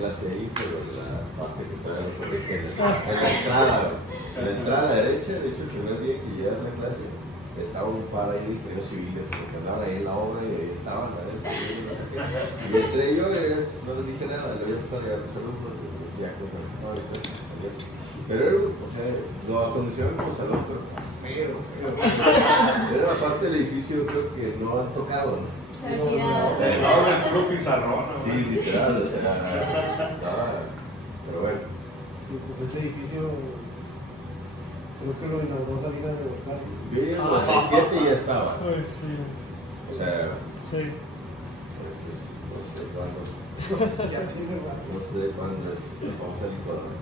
clase ahí, pero la parte que todavía no corrige en la entrada, en la entrada derecha, de hecho el primer día que llegué a la clase, estaba un par ahí de ingenieros civiles que andaban ahí en la obra y ahí estaban adentro, no sé qué. Y entre yo no les dije nada, le había empezado a llegar los alumnos y decía que no, pero era, o sea, lo acondicionaron como salón, pero está feo. Era una parte del edificio, creo que no han tocado, ¿no? El lado del puro pizarrón, ¿no? Sí, literal, o sea, estaba, pero bueno. Sí, pues ese edificio, creo que lo inauguró Salinas de Gortari. Yo en el 97 ya estaba, Pues sí. o sea, Sí. no sé cuándo, Ya tiene rato. no sé cuándo es la famosa licuadora.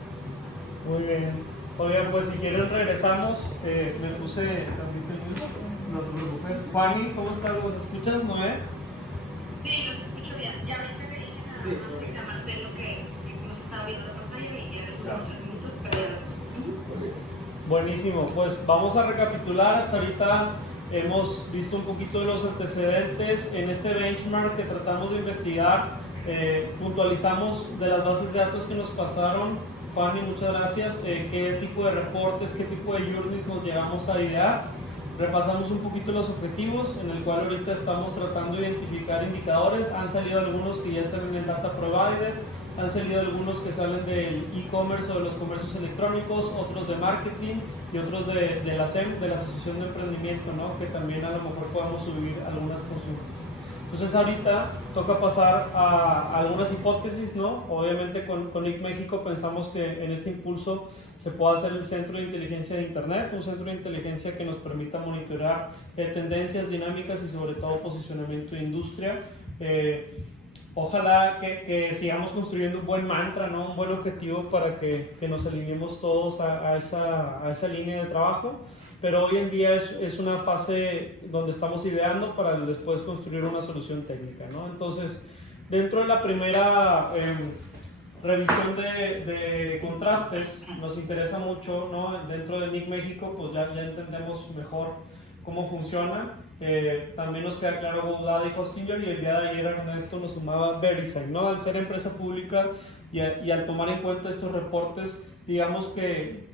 Muy bien. Oigan, pues si quieren regresamos. Me puse tantito el mundo. No te preocupes. Juani, ¿cómo estás? ¿Los escuchas, Noé? Sí, los escucho bien. Ya ahorita le dije nada más a Marcelo que nos estaba viendo la pantalla y ya en 3 minutos, pero ya lo puse. Buenísimo. Pues vamos a recapitular. Hasta ahorita hemos visto un poquito de los antecedentes. En este benchmark que tratamos de investigar, puntualizamos de las bases de datos que nos pasaron. Juani, muchas gracias. ¿Qué tipo de reportes, qué tipo de journeys nos llegamos a idear? Repasamos un poquito los objetivos, en el cual ahorita estamos tratando de identificar indicadores. Han salido algunos que ya están en el Data Provider, han salido algunos que salen del e-commerce o de los comercios electrónicos, otros de marketing y otros de la SEM, de la Asociación de Emprendimiento, ¿no? Que también a lo mejor podamos subir algunas consultas. Entonces ahorita toca pasar a algunas hipótesis, ¿no? Obviamente con IC México pensamos que en este impulso se puede hacer el centro de inteligencia de Internet, un centro de inteligencia que nos permita monitorear tendencias dinámicas y sobre todo posicionamiento de industria. Ojalá que sigamos construyendo un buen mantra, ¿no? Un buen objetivo para que nos alineemos todos a esa línea de trabajo. Pero hoy en día es una fase donde estamos ideando para después construir una solución técnica, ¿no? Entonces, dentro de la primera revisión de contrastes, nos interesa mucho, ¿no? Dentro de NIC México, pues ya entendemos mejor cómo funciona. También nos queda claro GoDaddy y Hostinger, y el día de ayer Ernesto nos sumaba VeriSign, ¿no? Al ser empresa pública y al tomar en cuenta estos reportes, digamos que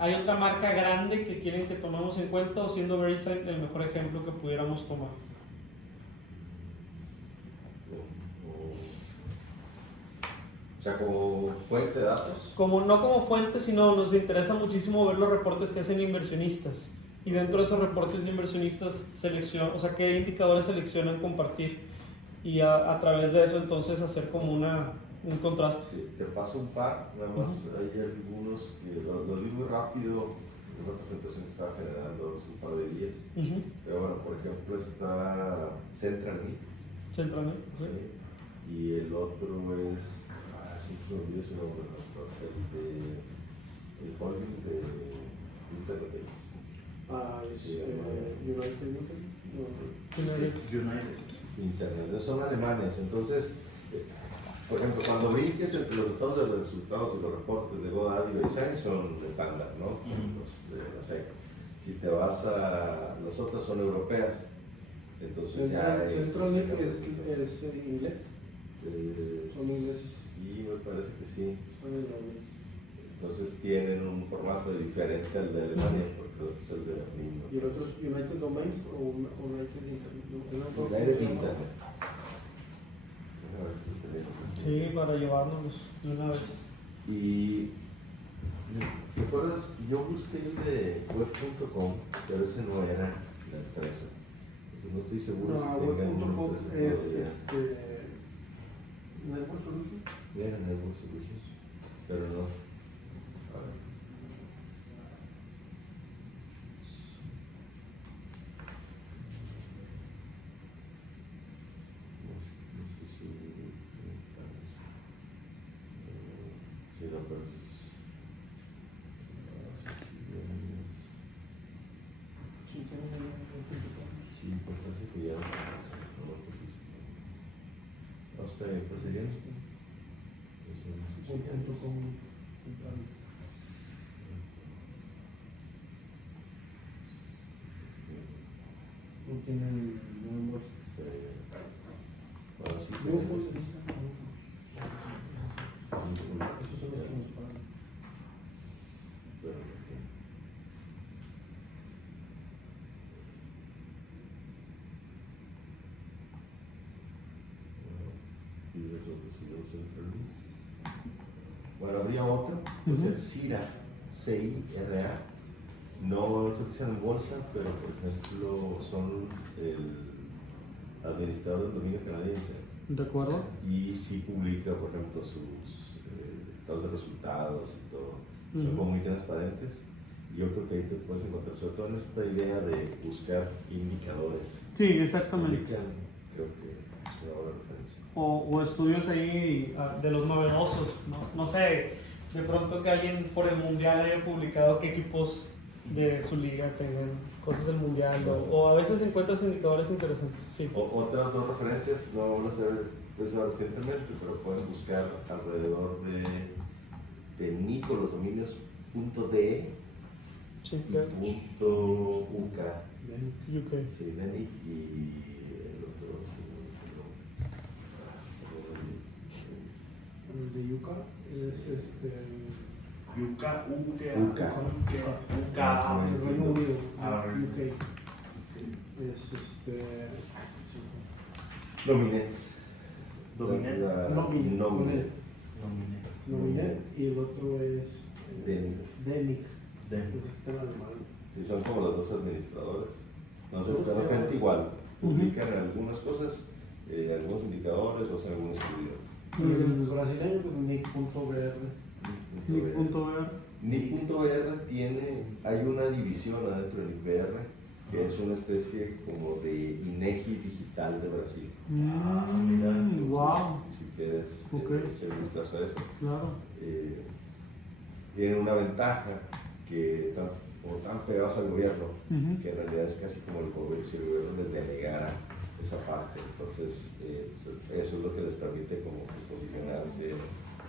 hay otra marca grande que quieren que tomemos en cuenta, o siendo VeriSign el mejor ejemplo que pudiéramos tomar. O sea, como fuente de datos. No como fuente, sino nos interesa muchísimo ver los reportes que hacen inversionistas. Y dentro de esos reportes de inversionistas, o sea, qué indicadores seleccionan compartir. Y a través de eso, entonces, hacer como un contraste. Te paso un par, nada más hay algunos que los vi muy rápido, una presentación que estaba generando hace un par de días. Pero bueno, por ejemplo, está CentralNIC. CentralNIC, sí. Y el otro es, siempre me olvido su nombre, el holding de Internet. Es United Internet, son alemanes, entonces, por ejemplo, cuando brinques entre los estados de los resultados y los reportes de GoDaddy y VeriSign son estándar, ¿no? Los de la SEC. Si te vas a los otros son europeas, entonces ya... ¿CentralNIC es inglés? ¿Son ingleses? Sí, me parece que sí. Son ingleses. Entonces tienen un formato diferente al de Alemania, porque es el de Berlín, ¿no? ¿Y el otro es United Domains o United Internet? United Internet. Sí, para llevárnoslos de una vez. Y ¿te acuerdas? Yo busqué el de web.com, pero ese no era la empresa. Entonces no estoy seguro No, si tengan una web.com empresa es todavía. Network Solutions. Era Network Solutions, pero no. A ver. No estoy seguro. Sí, no, pero es... Sí, pues parece que ya no lo cotiza. No, está bien, pues sería No tienen Bueno, sí, Rufus. Bueno, habría otro, pues el CIRA, CIRA. No cotizan en bolsa, pero por ejemplo son el administrador del dominio canadiense. ¿De acuerdo? Y sí publica, por ejemplo, sus estados de resultados y todo. Son como muy transparentes. Y yo creo que ahí te puedes encontrar, sobre todo en esta idea de buscar indicadores. Sí, exactamente. Publican, creo que es una buena referencia. O estudios ahí de los novedosos, no sé, de pronto que alguien por el mundial haya publicado qué equipos de su liga tengan cosas del mundial, o a veces encuentras indicadores interesantes. Sí. Otras dos referencias, no las he usado recientemente, pero pueden buscar alrededor de Nico, los dominios .de Sí, y claro. .uk. UK. Sí, Denic y el otro, El de Yuka es Yuka, Uca. el Reino Unido, Ah, UK. Es Nominet. Nominet. Nominet. Nominet y el otro es Denic. Denic. Denic. Que está en alemán. Sí, son como los dos administradores. Entonces, de repente igual, publican algunas cosas, algunos indicadores, o sea, algún estudio. Y el brasileño, pues Nick.br. Nick.br. Nick.br hay una división adentro de Nick.br que es una especie como de INEGI digital de Brasil. mira. Entonces, Wow. Si quieres Ok. echar un vistazo a eso. Claro. Tienen una ventaja que están como tan pegados al gobierno que en realidad es casi como el gobierno, si el gobierno les delegara esa parte. Entonces, eso es lo que les permite como posicionarse.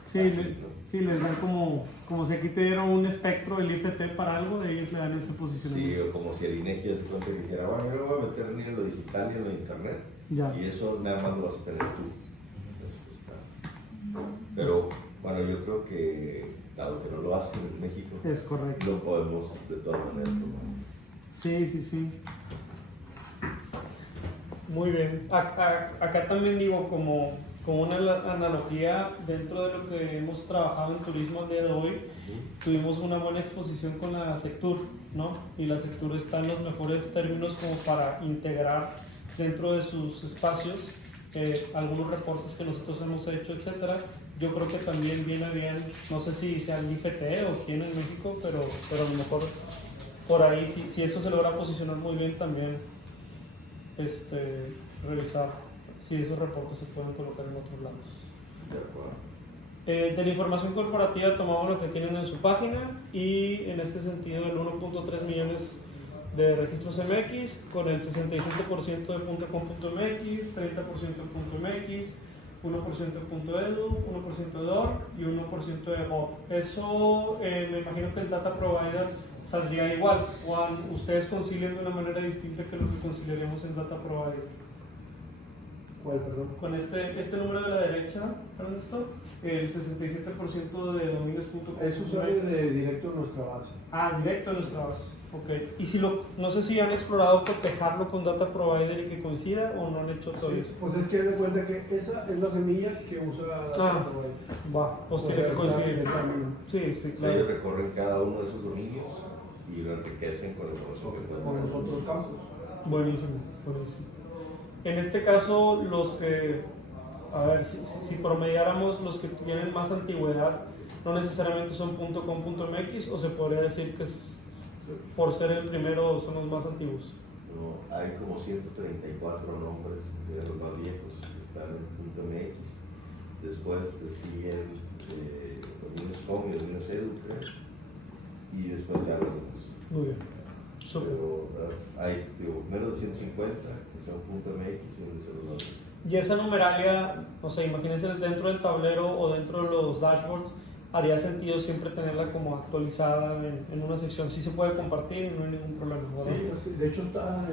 Sí, así, ¿no? sí, les dan como si aquí te dieron un espectro del IFT para algo, de ellos le dan ese Sí, posicionamiento. o como si el INEGI hace cuenta que dijera, bueno, yo no voy a meter ni en lo digital ni en lo internet, Ya. y eso nada más lo vas a tener tú. Entonces, pues, está. Pero bueno, yo creo que, dado que no lo hacen en México, Es correcto. lo podemos de todas maneras tomar. Sí, sí, sí. Muy bien. Acá también digo, como una analogía dentro de lo que hemos trabajado en turismo al día de hoy, tuvimos una buena exposición con la Sectur, ¿no? Y la Sectur está en los mejores términos como para integrar dentro de sus espacios algunos reportes que nosotros hemos hecho, etcétera. Yo creo que también viene bien, no sé si sea el IFT o quién en México, pero a lo mejor por ahí, si esto se logra posicionar muy bien, también revisar si esos reportes se pueden colocar en otros lados. De acuerdo. De la información corporativa tomamos lo que tienen en su página y en este sentido el 1.3 millones de registros MX con el 67% de .com.mx, 30% de .mx, 1% de .edu, 1% de .org y 1% de .gov. Eso me imagino que el data provider saldría igual, o ustedes concilian de una manera distinta que lo que conciliaríamos en data provider. ¿Cuál, perdón? Con este número de la derecha, Ernesto, el 67% de dominios.com. Eso sale directo de nuestra base. Ah, directo a nuestra base. Ok. Y si no sé si han explorado cotejarlo con data provider y que coincida o no han hecho todavía eso. Pues es que haz de cuenta que esa es la semilla que usa Ah. Va, pues tiene que coincidir. Sí, sí, O sea, claro. ellos recorren cada uno de esos dominios y lo enriquecen con el información que pueden. con los otros campos. Buenísimo, buenísimo. En este caso, los que, a ver, si promediáramos los que tienen más antigüedad, no necesariamente son .com.mx, o se podría decir que por ser el primero son los más antiguos. No, hay como 134 nombres, que serían los más viejos, que están en .mx. Después le siguen dominios com y dominios edu, creo. Y después ya los demás. Muy bien. Súper. Pero hay menos de 150 que son .mx y donde se los nombres. Y esa numeralia, o sea, imagínense dentro del tablero o dentro de los dashboards, haría sentido siempre tenerla como actualizada en una sección. Sí se puede compartir y no hay ningún problema, ¿verdad? Sí, pues, de hecho está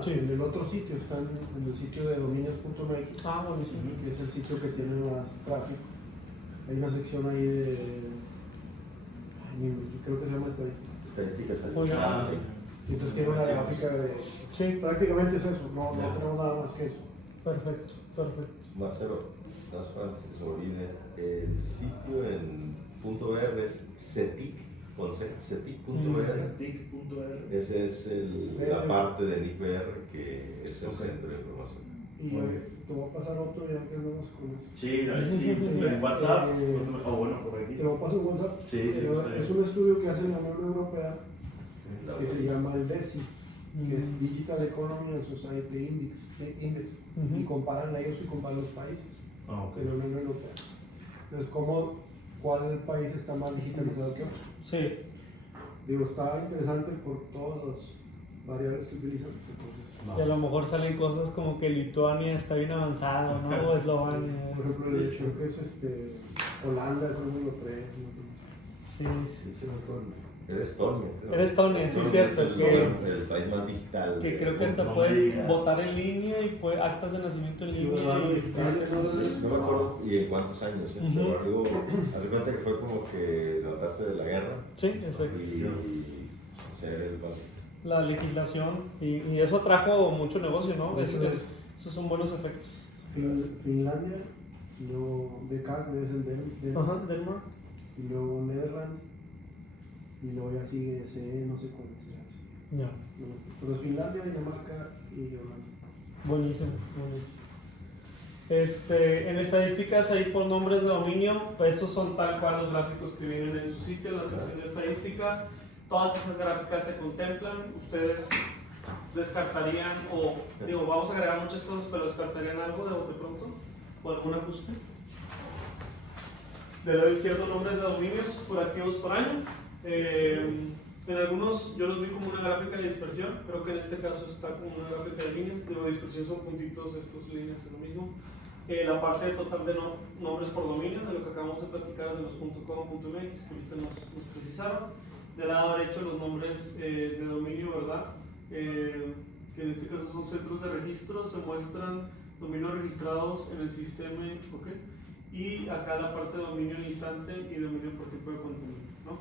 Sí. en el otro sitio, está en el sitio de dominios.mx, Ah, buenísimo. que es el sitio que tiene más tráfico. Hay una sección ahí de. Creo que se llama estadística. Estadísticas Muy bien. Y entonces tiene una gráfica de. Sí, Prácticamente es eso, no tenemos nada más que eso. perfecto, perfecto. Marcelo, no sé cuánto se olvide, el sitio en .br es cetic, con C, cetic.br. Tic.r. Ese es la parte de NICBR que es el centro de información. Y te voy a pasar otro ya que andamos con eso. Sí, en WhatsApp, o bueno, por aquí. Te lo paso en WhatsApp. Sí, Es un estudio que hace la Unión Europea que se llama el DESI, que es Digital Economy and Society Index, y comparan ellos y comparan los países de la Unión Europea. Entonces, ¿cuál país está más digitalizado que otro? Sí. Digo, está interesante por todas las variables que utilizan. Y a lo mejor salen cosas como que Lituania está bien avanzado, ¿no? O Eslovenia. Por ejemplo, creo que es Holanda, es el número 3. Sí. Era Estonia, creo. Era Estonia, sí, cierto. Es el país más digital. Que creo que hasta no puedes digas. votar en línea y actas de nacimiento en línea. Ciudadanos y- digitales, No me acuerdo y en cuántos años, pero algo, hace cuenta que fue como que notaste de la guerra Sí, exacto. y hacer el básico. La legislación y eso trajo mucho negocio, ¿no? Esos son buenos efectos. Finlandia, luego DK, que debe ser Ajá, Denmark. y luego Netherlands, y luego ya sigue CE, no sé cuál será. Ya. No, pero es Finlandia, Dinamarca y Holanda. Buenísimo, buenísimo. En estadísticas ahí por nombres de dominio, pues esos son tal cual los gráficos que vienen en su sitio, en la sección de estadística. Todas esas gráficas se contemplan. Ustedes descartarían, o digo, vamos a agregar muchas cosas, pero descartarían algo de pronto, o algún ajuste. Del lado izquierdo, nombres de dominios por activos por año. En algunos yo los vi como una gráfica de dispersión, creo que en este caso está como una gráfica de líneas. Digo, dispersión son puntitos, estos líneas es lo mismo. La parte total de nombres por dominio, de lo que acabamos de platicar de los .com.mx, que ahorita nos precisaron. Del lado derecho los nombres de dominio, ¿verdad? Que en este caso son centros de registro, se muestran dominios registrados en el sistema, ¿ok? Y acá la parte de dominio en instante y dominio por tipo de contenido, ¿no?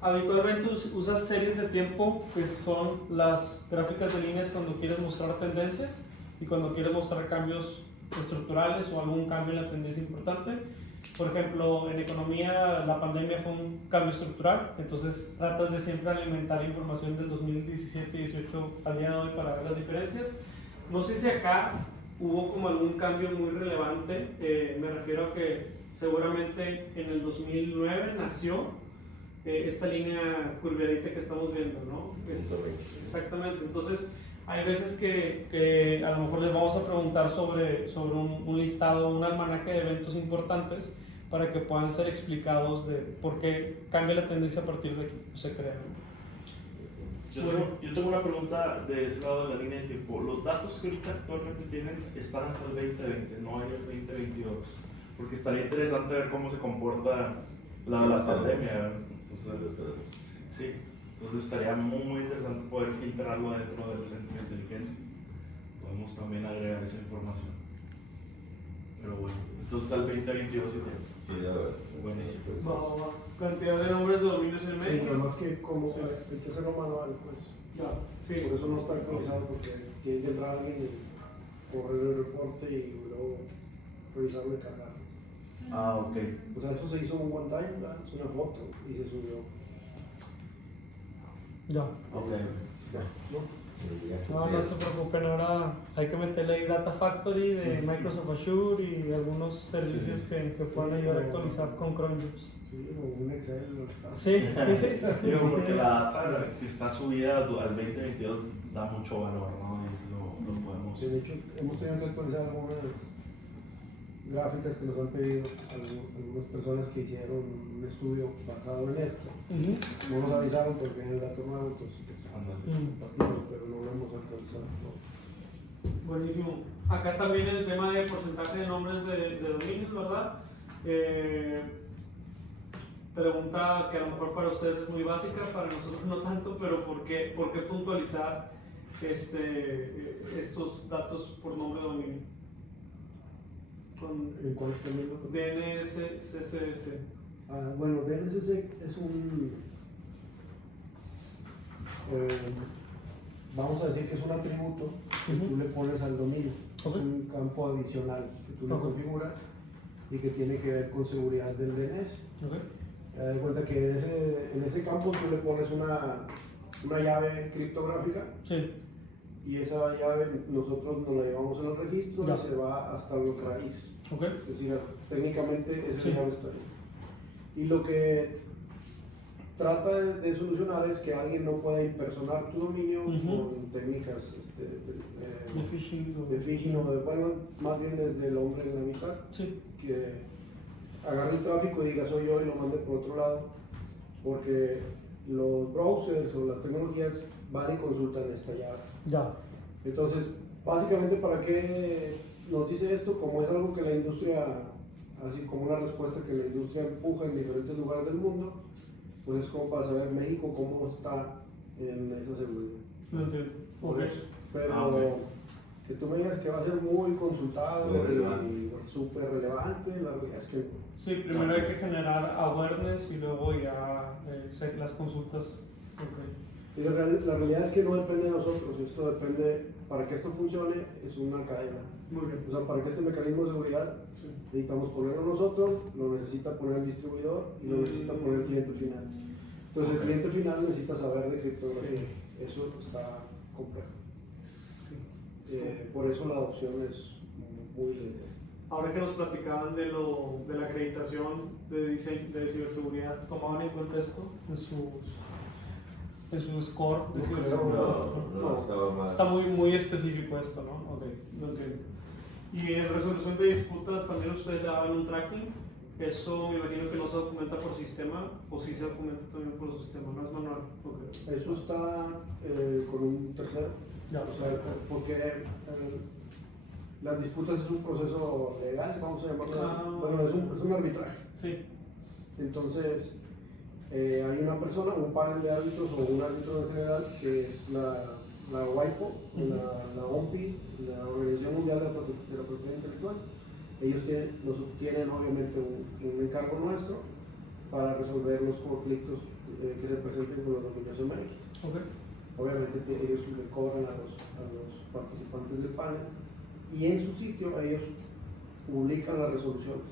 Habitualmente usas series de tiempo, que son las gráficas de líneas cuando quieres mostrar tendencias y cuando quieres mostrar cambios estructurales o algún cambio en la tendencia importante. Por ejemplo, en economía la pandemia fue un cambio estructural, entonces tratas de siempre alimentar información del 2017 y 18 al día de hoy para ver las diferencias. No sé si acá hubo como algún cambio muy relevante, me refiero a que seguramente en el 2009 nació esta línea curviadita que estamos viendo, ¿no? Exactamente, entonces hay veces que a lo mejor les vamos a preguntar sobre un listado, un almanaque de eventos importantes para que puedan ser explicados de por qué cambia la tendencia a partir de aquí, se crea. Yo tengo una pregunta de ese lado de la línea de tiempo. Los datos que ahorita actualmente tienen están hasta el 2020, no hay el 2022. Porque estaría interesante ver cómo se comporta la pandemia. Sí, entonces estaría muy interesante poder filtrarlo dentro del centro de inteligencia. Podemos también agregar esa información. Pero bueno, entonces al 2022 sí tenemos. Sí, ya ves. Buenísimo. Cantidad de nombres de dominios en Sí, México. pero más que como hay que hacerlo manual, pues. Ya, sí. Por eso no está actualizado, porque tiene que entrar alguien y correr el reporte y luego revisarlo y cargarlo. Ok. O sea, eso se hizo un one time, ¿verdad? Es una foto y se subió. Ya. Ok. ¿No? No se preocupen, ahora hay que meterle ahí Data Factory de Microsoft Azure y algunos servicios que puedan ayudar a actualizar con Cronjobs. Sí, o un Excel. Sí, es así. Digo, porque la data que está subida al 2022 da mucho valor, ¿no? Y eso lo podemos. De hecho, hemos tenido que actualizar algunas gráficas que nos han pedido algunas personas que hicieron un estudio basado en esto. No nos avisaron porque en el dato nuevo, entonces compartimos, pero no lo hemos actualizado. Buenísimo. Acá también el tema de porcentaje de nombres de dominios, ¿verdad? Pregunta que a lo mejor para ustedes es muy básica, para nosotros no tanto, pero ¿por qué puntualizar estos datos por nombre de dominio? ¿En cuál está viendo? DNS, CSS. Bueno, DNS es un... vamos a decir que es un atributo que tú le pones al dominio. Es un campo adicional que tú lo configuras y que tiene que ver con seguridad del DNS. Te das cuenta que en ese campo tú le pones una llave criptográfica. Sí. Y esa llave nosotros nos la llevamos en el registro y se va hasta la raíz. Es decir, técnicamente esa llave está ahí. Y lo que trata de solucionar es que alguien no pueda impersonar tu dominio con técnicas de phishing o bueno, más bien desde el hombre en la mitad. Que agarre el tráfico y diga soy yo y lo mande por otro lado. Porque los browsers o las tecnologías van y consultan esta llave. Entonces, básicamente, ¿para qué nos dice esto? Como es algo que la industria, así como una respuesta que la industria empuja en diferentes lugares del mundo, pues es como para saber México cómo está en esa seguridad. No entiendo. Por eso. Pero que tú me digas que va a ser muy consultado y súper relevante, la realidad es que... Sí, primero hay que generar awareness y luego ya las consultas. Y la realidad es que no depende de nosotros, esto depende, para que esto funcione, es una cadena. Muy bien. O sea, para que este mecanismo de seguridad necesitamos ponerlo nosotros, lo necesita poner el distribuidor y lo necesita poner el cliente final. Entonces el cliente final necesita saber de criptografía, eso está complejo. Por eso la adopción es muy lenta. Ahora que nos platicaban de la acreditación de ciberseguridad, ¿tomaban en cuenta esto en su score de ciberseguridad? No, estaba más... Está muy específico esto, ¿no? Ok, lo entiendo. Y en resolución de disputas también ustedes le daban un tracking. Eso me imagino que no se documenta por sistema, o sí se documenta también por sistema, no es manual. Okay. Eso está con un tercero. O sea, porque las disputas es un proceso legal, vamos a llamarlo. Bueno, es un arbitraje. Sí. Entonces, hay una persona, un panel de árbitros o un árbitro en general, que es la WIPO, la OMPI, la Organización Mundial de la Propiedad Intelectual. Ellos tienen obviamente un encargo nuestro para resolver los conflictos que se presenten con los dominios MX. Obviamente ellos le cobran a los participantes del panel y en su sitio ellos publican las resoluciones.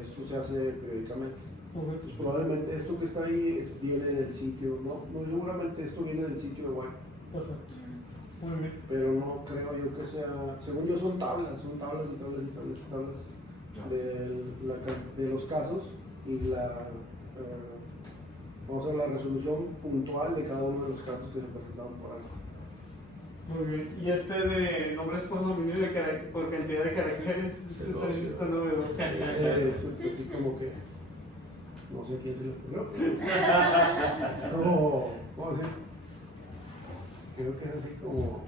Esto se hace periódicamente. Pues probablemente esto que está ahí viene del sitio, no seguramente esto viene del sitio de WIPO. Perfecto. Muy bien. Pero no creo yo que sea, según yo son tablas de los casos y vamos a ver la resolución puntual de cada uno de los casos que se presentaron por ahí. Muy bien. ¿Y de nombres por dominio por cantidad de caracteres? Está novedoso. Es así como que no sé quién se lo ocurrió. ¿Cómo se? Creo que es así como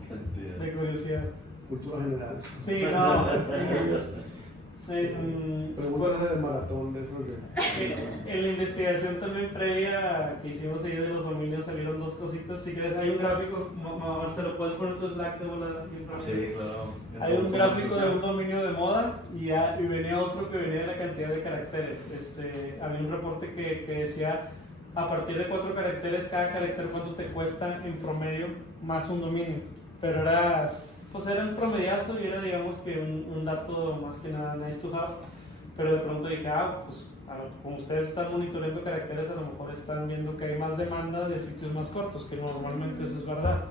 de curiosidad. Cultura general. Sí, no. Preguntas de maratón de eso. En la investigación también previa que hicimos ahí de los dominios salieron dos cositas. Si quieres, hay un gráfico, Marcelo, ¿puedes poner tu Slack de volada? Sí, claro. Hay un gráfico de un dominio de moda y venía otro que venía de la cantidad de caracteres. Había un reporte que decía a partir de 4 caracteres, cada carácter cuánto te cuesta en promedio más un dominio. Pero era un promediazo y era, digamos, que un dato más que nada nice to have. Pero de pronto dije, pues como ustedes están monitoreando caracteres, a lo mejor están viendo que hay más demanda de sitios más cortos, que normalmente eso es verdad,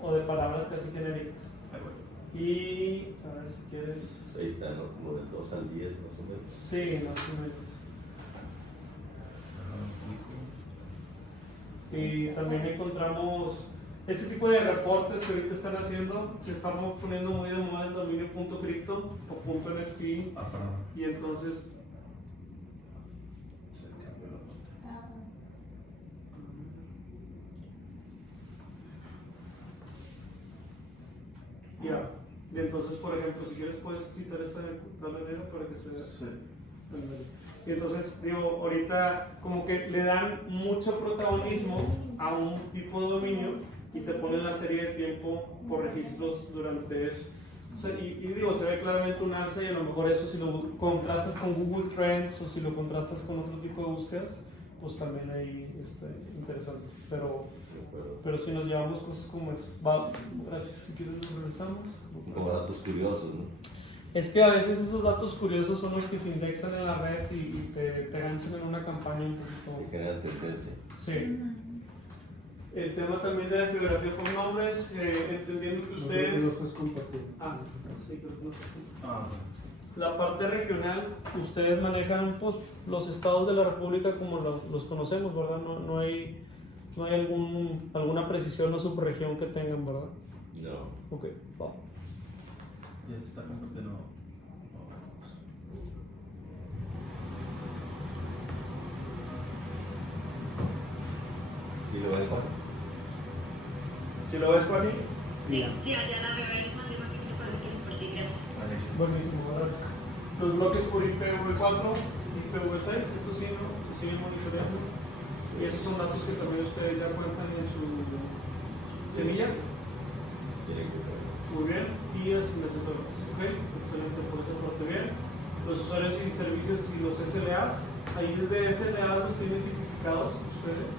o de palabras casi genéricas. Y a ver si quieres. Ahí está, ¿no? Como del 2 al 10 más o menos. Sí, más o menos. Y también encontramos este tipo de reportes que ahorita están haciendo. Se están poniendo muy de moda el dominio .crypto o .nft. Y entonces Se cambió la nota. ya. Y entonces, por ejemplo, si quieres puedes quitar esa tablera para que se vea. Sí. Y entonces, digo, ahorita como que le dan mucho protagonismo a un tipo de dominio y te ponen la serie de tiempo por registros durante eso. O sea, y digo, se ve claramente un alza y a lo mejor eso si lo contrastas con Google Trends o si lo contrastas con otro tipo de búsquedas, pues también ahí interesante. Pero si nos llevamos cosas como es. Va, gracias, si quieres nos regresamos. Como datos curiosos, ¿no? Es que a veces esos datos curiosos son los que se indexan en la red y te ganchan en una campaña un poquito. Que generan tendencia. Sí. El tema también de la geografía por nombres, entendiendo que ustedes. No te esculpa tú. Ah, sí, creo que no te esculpa. La parte regional, ustedes manejan pues, los estados de la República como los conocemos, ¿verdad? No hay alguna precisión o subregión que tengan, ¿verdad? No. Ok, va. Ya se está compartiendo. ¿Sí lo ven, Juan? ¿Si lo ves, Juani? Sí, ya la veo ahí, mandé más que para que sí, gracias. Buenísimo, gracias. Los bloques por IPv4, IPv6, estos sí, ¿no? Se siguen monitoreando. Y esos son datos que también ustedes ya cuentan en su semilla. Tiene que ver. Muy bien. Y asignación de bloques. Ok, excelente por esa parte. Bien. Los usuarios y servicios y los SLAs, ahí desde SLA los tienen identificados ustedes.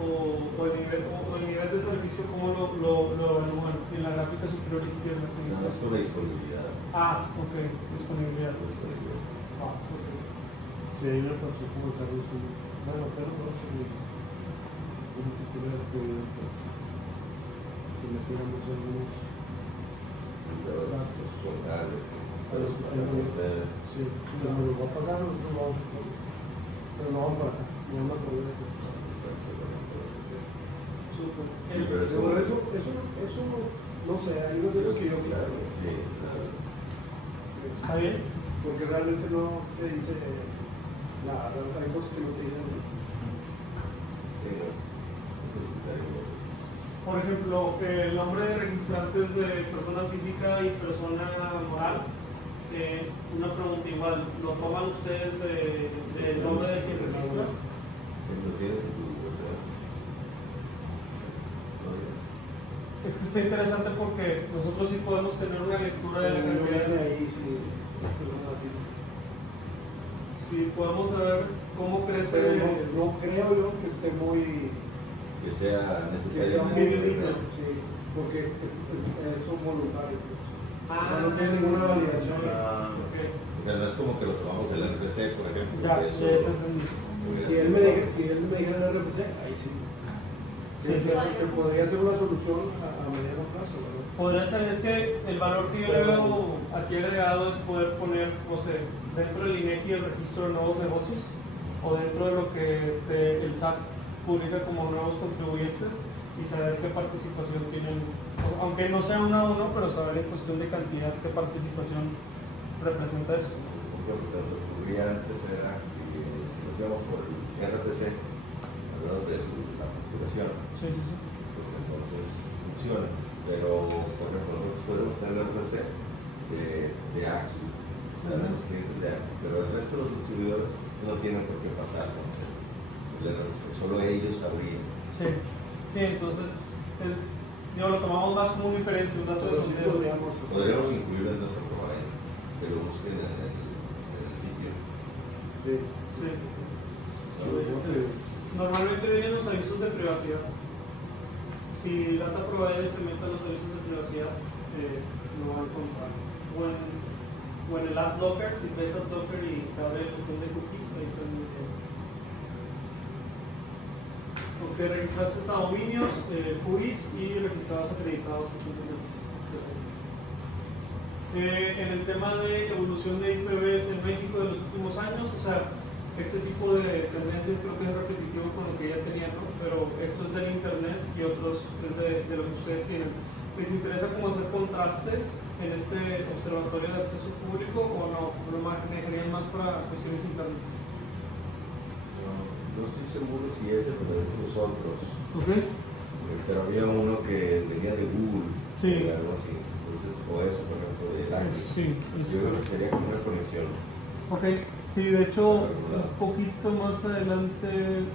O el nivel de servicio, ¿cómo lo evalúan? En la gráfica superior izquierda. No, es sobre disponibilidad. Ah, ok, disponibilidad. Disponibilidad. Ah, ok. Sí, ahí me pasó como Carlos. Bueno, pero no sé. Un tipo de experiencia. Que metiéramos algunos datos. Locales. A los ustedes. Sí, nos los va a pasar, nosotros vamos a poner. Pero no vamos para acá, no vamos a poner aquí. Súper. Sí, pero Eso no sé, hay unos de los que yo Claro, claro. sí, claro. ¿Está bien? Porque realmente no te dice nada, hay cosas que no te dicen. Sí, no. Eso es terrible. Por ejemplo, el nombre de registrantes de persona física y persona moral. Una pregunta igual, ¿lo toman ustedes del nombre de quien registra? Lo tienes en tu universidad. Es que está interesante porque nosotros sí podemos tener una lectura de la cantidad de... ahí, sí. Sí, podemos saber cómo crece... Pero no creo yo que esté muy... Que sea que necesario. sea muy digno, sí, porque son voluntarios. O sea, no tiene ninguna validación. Ok. O sea, no es como que lo tomamos del RFC, por ejemplo. Ya, porque ya te entendí. Si él me dijera el RFC, ahí sí. Sí, sí. Que podría ser una solución a mediano plazo, ¿verdad? Podría ser, es que el valor que yo le veo aquí agregado es poder poner, no sé, dentro del INEGI el registro de nuevos negocios o dentro de lo que el SAT publica como nuevos contribuyentes y saber qué participación tienen, aunque no sea uno a uno, pero saber en cuestión de cantidad qué participación representa eso. Lo que se nos ocurría antes era que si nos íbamos por el RFC, hablamos de la facturación, Sí. pues entonces funciona. Pero, por ejemplo, nosotros podemos tener el RFC de AQUI, o sea, de los clientes de AQUI, pero el resto de los distribuidores no tienen por qué pasar el RFC, solo ellos abrían. Sí, entonces lo tomamos más como una inferencia, un dato de Pero sí sondeo. Podríamos incluir el dato provider, que lo busquen en el sitio. Sí. Sí. Sí. Normalmente vienen los avisos de privacidad. Si Data Provider se mete a los avisos de privacidad, lo van a encontrar. O en el AdBlocker, si traes AdBlocker y te abre el botón de cookies, ahí también. Ok, registrados a dominios, QIs y registrados acreditados. En el tema de evolución de IPVs en México de los últimos años, o sea, este tipo de tendencias creo que es repetitivo con lo que ya tenían, ¿no? Pero esto es del internet y otros es de lo que ustedes tienen. ¿Les interesa cómo hacer contrastes en este observatorio de acceso público o no? ¿Lo manejarían más para cuestiones internas? No estoy seguro si ese lo tenemos nosotros, Ok. pero había uno que venía de Google, Sí. o algo así. Entonces, o eso, por ejemplo, de AQUI. Sí, Yo creo que sería como una conexión. Ok, sí, de hecho, un poquito más adelante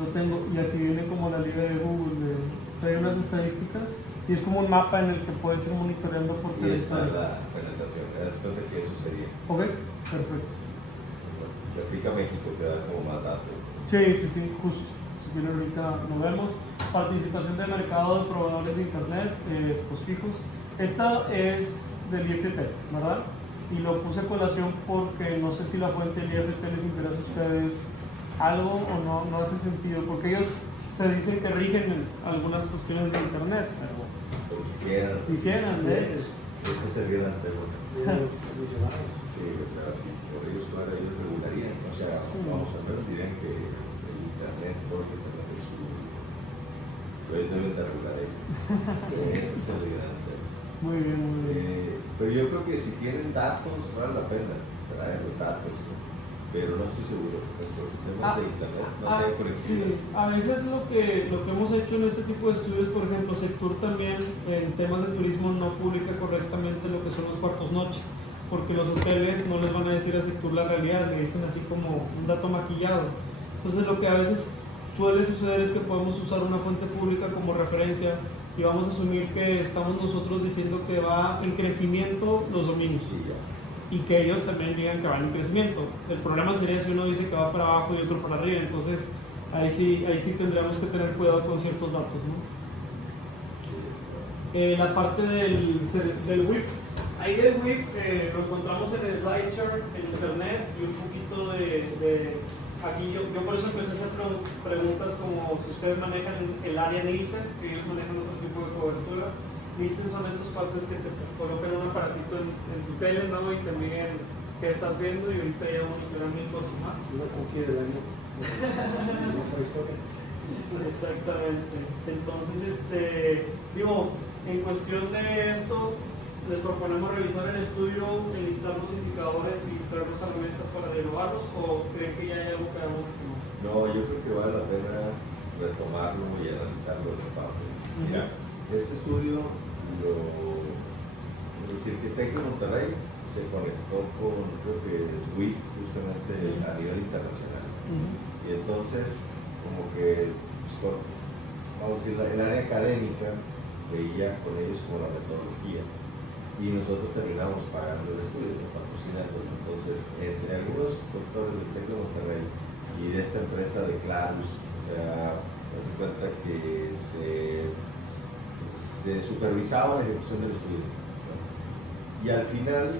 lo tengo y aquí viene como la liga de Google, trae unas estadísticas y es como un mapa en el que puedes ir monitoreando por Y está territorio. la penetración, te das cuenta que eso sería. Ok, perfecto. que aplica México, que da como más datos. Sí, justo. Si quieren ahorita lo vemos. Participación de mercado de proveedores de internet, pues fijos. Esta es del IFT, ¿verdad? Y lo puse a colación porque no sé si la fuente del IFT les interesa a ustedes algo o no hace sentido, porque ellos se dicen que rigen algunas cuestiones de internet, pero quisieran, de hecho. Ese es el gran tema. Sí, Sí, o sea, sí, por ellos, claro, ellos regularían, o sea, vamos a ver, dirían que el internet, todo el internet es su. Pero ellos deben de regular ellos. Ese es el gran tema. Muy bien. Pero yo creo que si tienen datos, vale la pena traer los datos, pero no estoy seguro. Por temas de internet, no sé, conectividad. Sí, a veces lo que hemos hecho en este tipo de estudios, por ejemplo, Sectur también en temas de turismo no publica correctamente lo que son los cuartos noche, porque los hoteles no les van a decir a Sectur la realidad, le dicen así como un dato maquillado. Entonces lo que a veces suele suceder es que podemos usar una fuente pública como referencia y vamos a asumir que estamos nosotros diciendo que va en crecimiento los dominios. Sí, ya. Y que ellos también digan que van en crecimiento. El problema sería si uno dice que va para abajo y otro para arriba, entonces ahí sí tendríamos que tener cuidado con ciertos datos, ¿no? La parte del WIP, ahí del WIP lo encontramos en el SlideShare, en internet, y un poquito de aquí yo por eso empecé a hacer preguntas como si ustedes manejan el área Nielsen, que ellos manejan otro tipo de cobertura. Nielsen son estos cuates que te colocan un aparatito en tu tele, ¿no? Y te miden qué estás viendo, y ahorita ya monitorean 1000 cosas más. Una cookie del año. Otra historia. Exactamente. Entonces, digo, en cuestión de esto, les proponemos revisar el estudio, enlistar los indicadores y traerlos a la mesa para derivarlos, o creen que ya hay algo que hagamos aquí. No, yo creo que vale la pena retomarlo y analizarlo de esa parte. Mira, este estudio es decir, que Tec de Monterrey se conectó con, creo que es WIC, justamente a nivel internacional. Y entonces, como que, pues, vamos a decir, el área académica veía con ellos como la metodología. Y nosotros terminamos pagando el estudio, patrocinando. Entonces, entre algunos doctores del Tec de Monterrey y de esta empresa de Clarus, o sea, me doy cuenta que se supervisaba la ejecución del estudio, ¿no? Y al final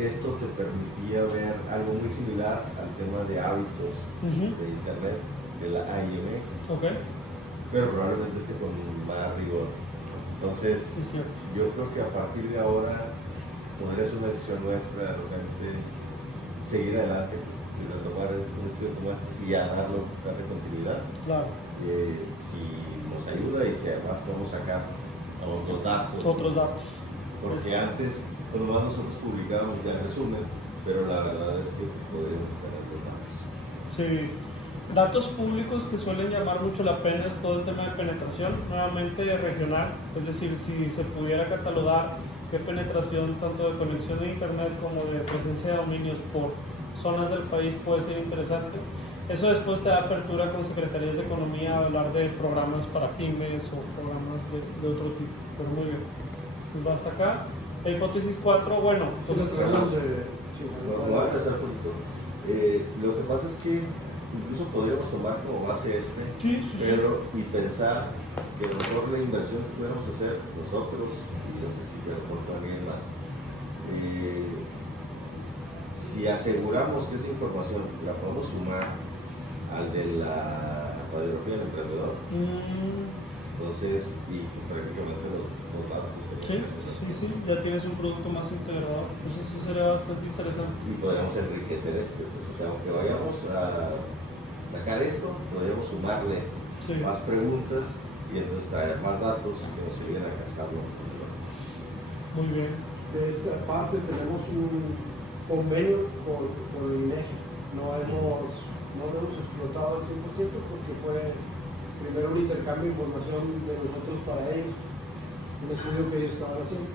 esto te permitía ver algo muy similar al tema de hábitos de internet de la AIMX, pero probablemente esté con más rigor. Entonces yo creo que a partir de ahora podría ser una decisión nuestra de repente seguir adelante y retomar un estudio como este y ya darle continuidad. Claro. Si nos ayuda y si además podemos sacar otros datos. Porque antes, por lo menos nosotros publicábamos ya el resumen, pero la verdad es que podríamos tener los datos. Sí, datos públicos que suelen llamar mucho la pena es todo el tema de penetración, nuevamente regional, es decir, si se pudiera catalogar qué penetración tanto de conexión de internet como de presencia de dominios por zonas del país puede ser interesante. Eso después te da apertura con secretarías de economía a hablar de programas para pymes o programas de otro tipo. Pero muy bien. Pues hasta acá. La hipótesis 4, bueno. Voy a empezar por lo que pasa es que incluso podríamos tomar como base Pedro, y pensar que a lo mejor la inversión que podemos hacer nosotros, y no sé si podemos también más, si aseguramos que esa información la podemos sumar al de la radiografía del emprendedor, entonces, y prácticamente los datos. Sí, ya tienes un producto más integrado, pues eso sería bastante interesante. Y podríamos enriquecer pues, o sea, aunque vayamos a sacar esto, podríamos sumarle más preguntas y entonces traer más datos que nos ayuden a cascarlo. Muy bien. De esta parte tenemos un convenio con el INEGI. No lo hemos explotado al 100% porque fue primero un intercambio de información de nosotros para ellos, un estudio que ellos estaban haciendo.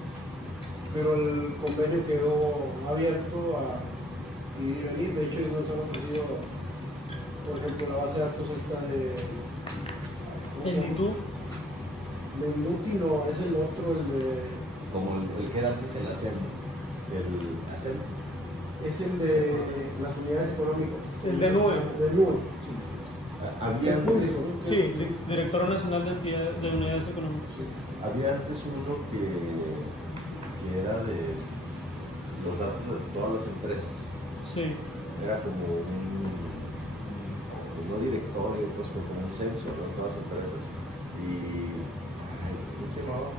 Pero el convenio quedó abierto a ir y venir. De hecho, ellos nos han ofrecido, por ejemplo, la base de datos esta de ¿Lentitud? Lentitud no, es el otro, el de... Como el que era antes el ASEM. El ASEM. Es el de las unidades económicas. El de nube. De nube, sí. Había Es antes, público, ¿no? Sí, Directora Nacional de Entidades de Unidades Económicas. había antes uno que era de los datos de todas las empresas. Sí. Era como no directorio, pues como un censo de todas las empresas. Y ¿cómo se llamaba?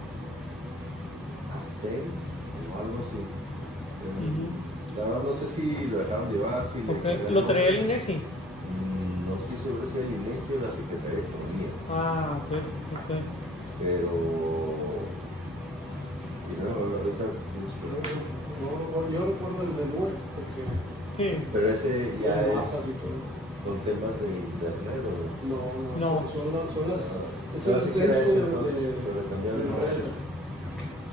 ACEM o algo así. La verdad no sé si lo dejaron llevar, si Okay. ¿Lo traía el INEGI? No estoy seguro si el INEGI o la Secretaría de Economía. Ah, ok. Pero y no, ahorita busco. Yo recuerdo el de nube, porque Sí. Pero ese ya el es mapas y todo. con temas de internet o No. Son las. Es no el sé qué era ese censo entonces, de pero cambiaron el nombre. redes.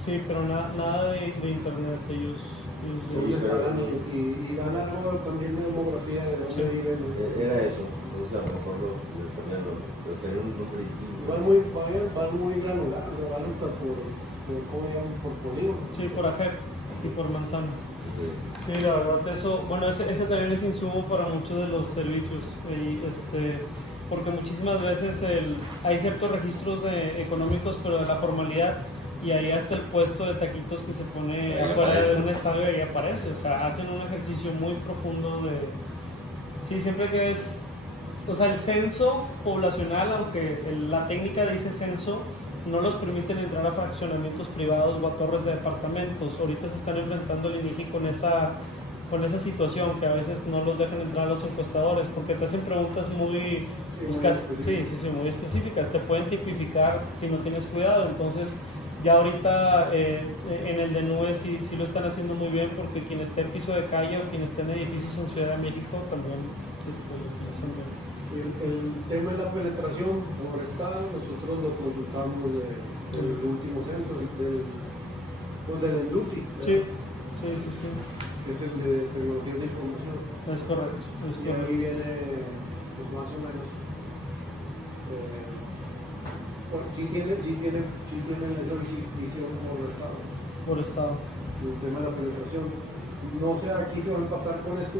Sí, pero nada de internet. Ellos Sí, pero- estarán y van a algo también de demografía de dónde Sí. viven. Era eso, entonces a lo mejor lo cambiaron, pero tenía un nombre distinto. Van muy granular, o sea, van hasta ¿cómo llaman? Por polígono. Sí, por AGEP y por manzana. Sí. Sí, la verdad, eso, bueno, ese también es insumo para muchos de los servicios, porque muchísimas veces hay ciertos registros económicos, pero de la formalidad, y ahí hasta el puesto de taquitos que se pone Ahí afuera aparece. de un estadio y ahí aparece, o sea, hacen un ejercicio muy profundo sí, siempre que es, o sea, el censo poblacional, aunque la técnica dice censo, no los permiten entrar a fraccionamientos privados o a torres de departamentos. Ahorita se están enfrentando el INEGI con esa situación, que a veces no los dejan entrar a los encuestadores, porque te hacen preguntas muy muy específicas, te pueden tipificar si no tienes cuidado. Entonces ya ahorita en el de nube sí lo están haciendo muy bien, porque quien esté en piso de calle o quien esté en edificios en Ciudad de México también lo hacen bien. El tema de la penetración por estado, nosotros lo consultamos del último censo, del ENDUTI, Sí. que es el de tecnología de información. Es correcto. Y ahí viene, pues más o menos, sí tienen esa visión por estado, Por estado. el tema de la penetración. No sé, aquí se va a empatar con esto,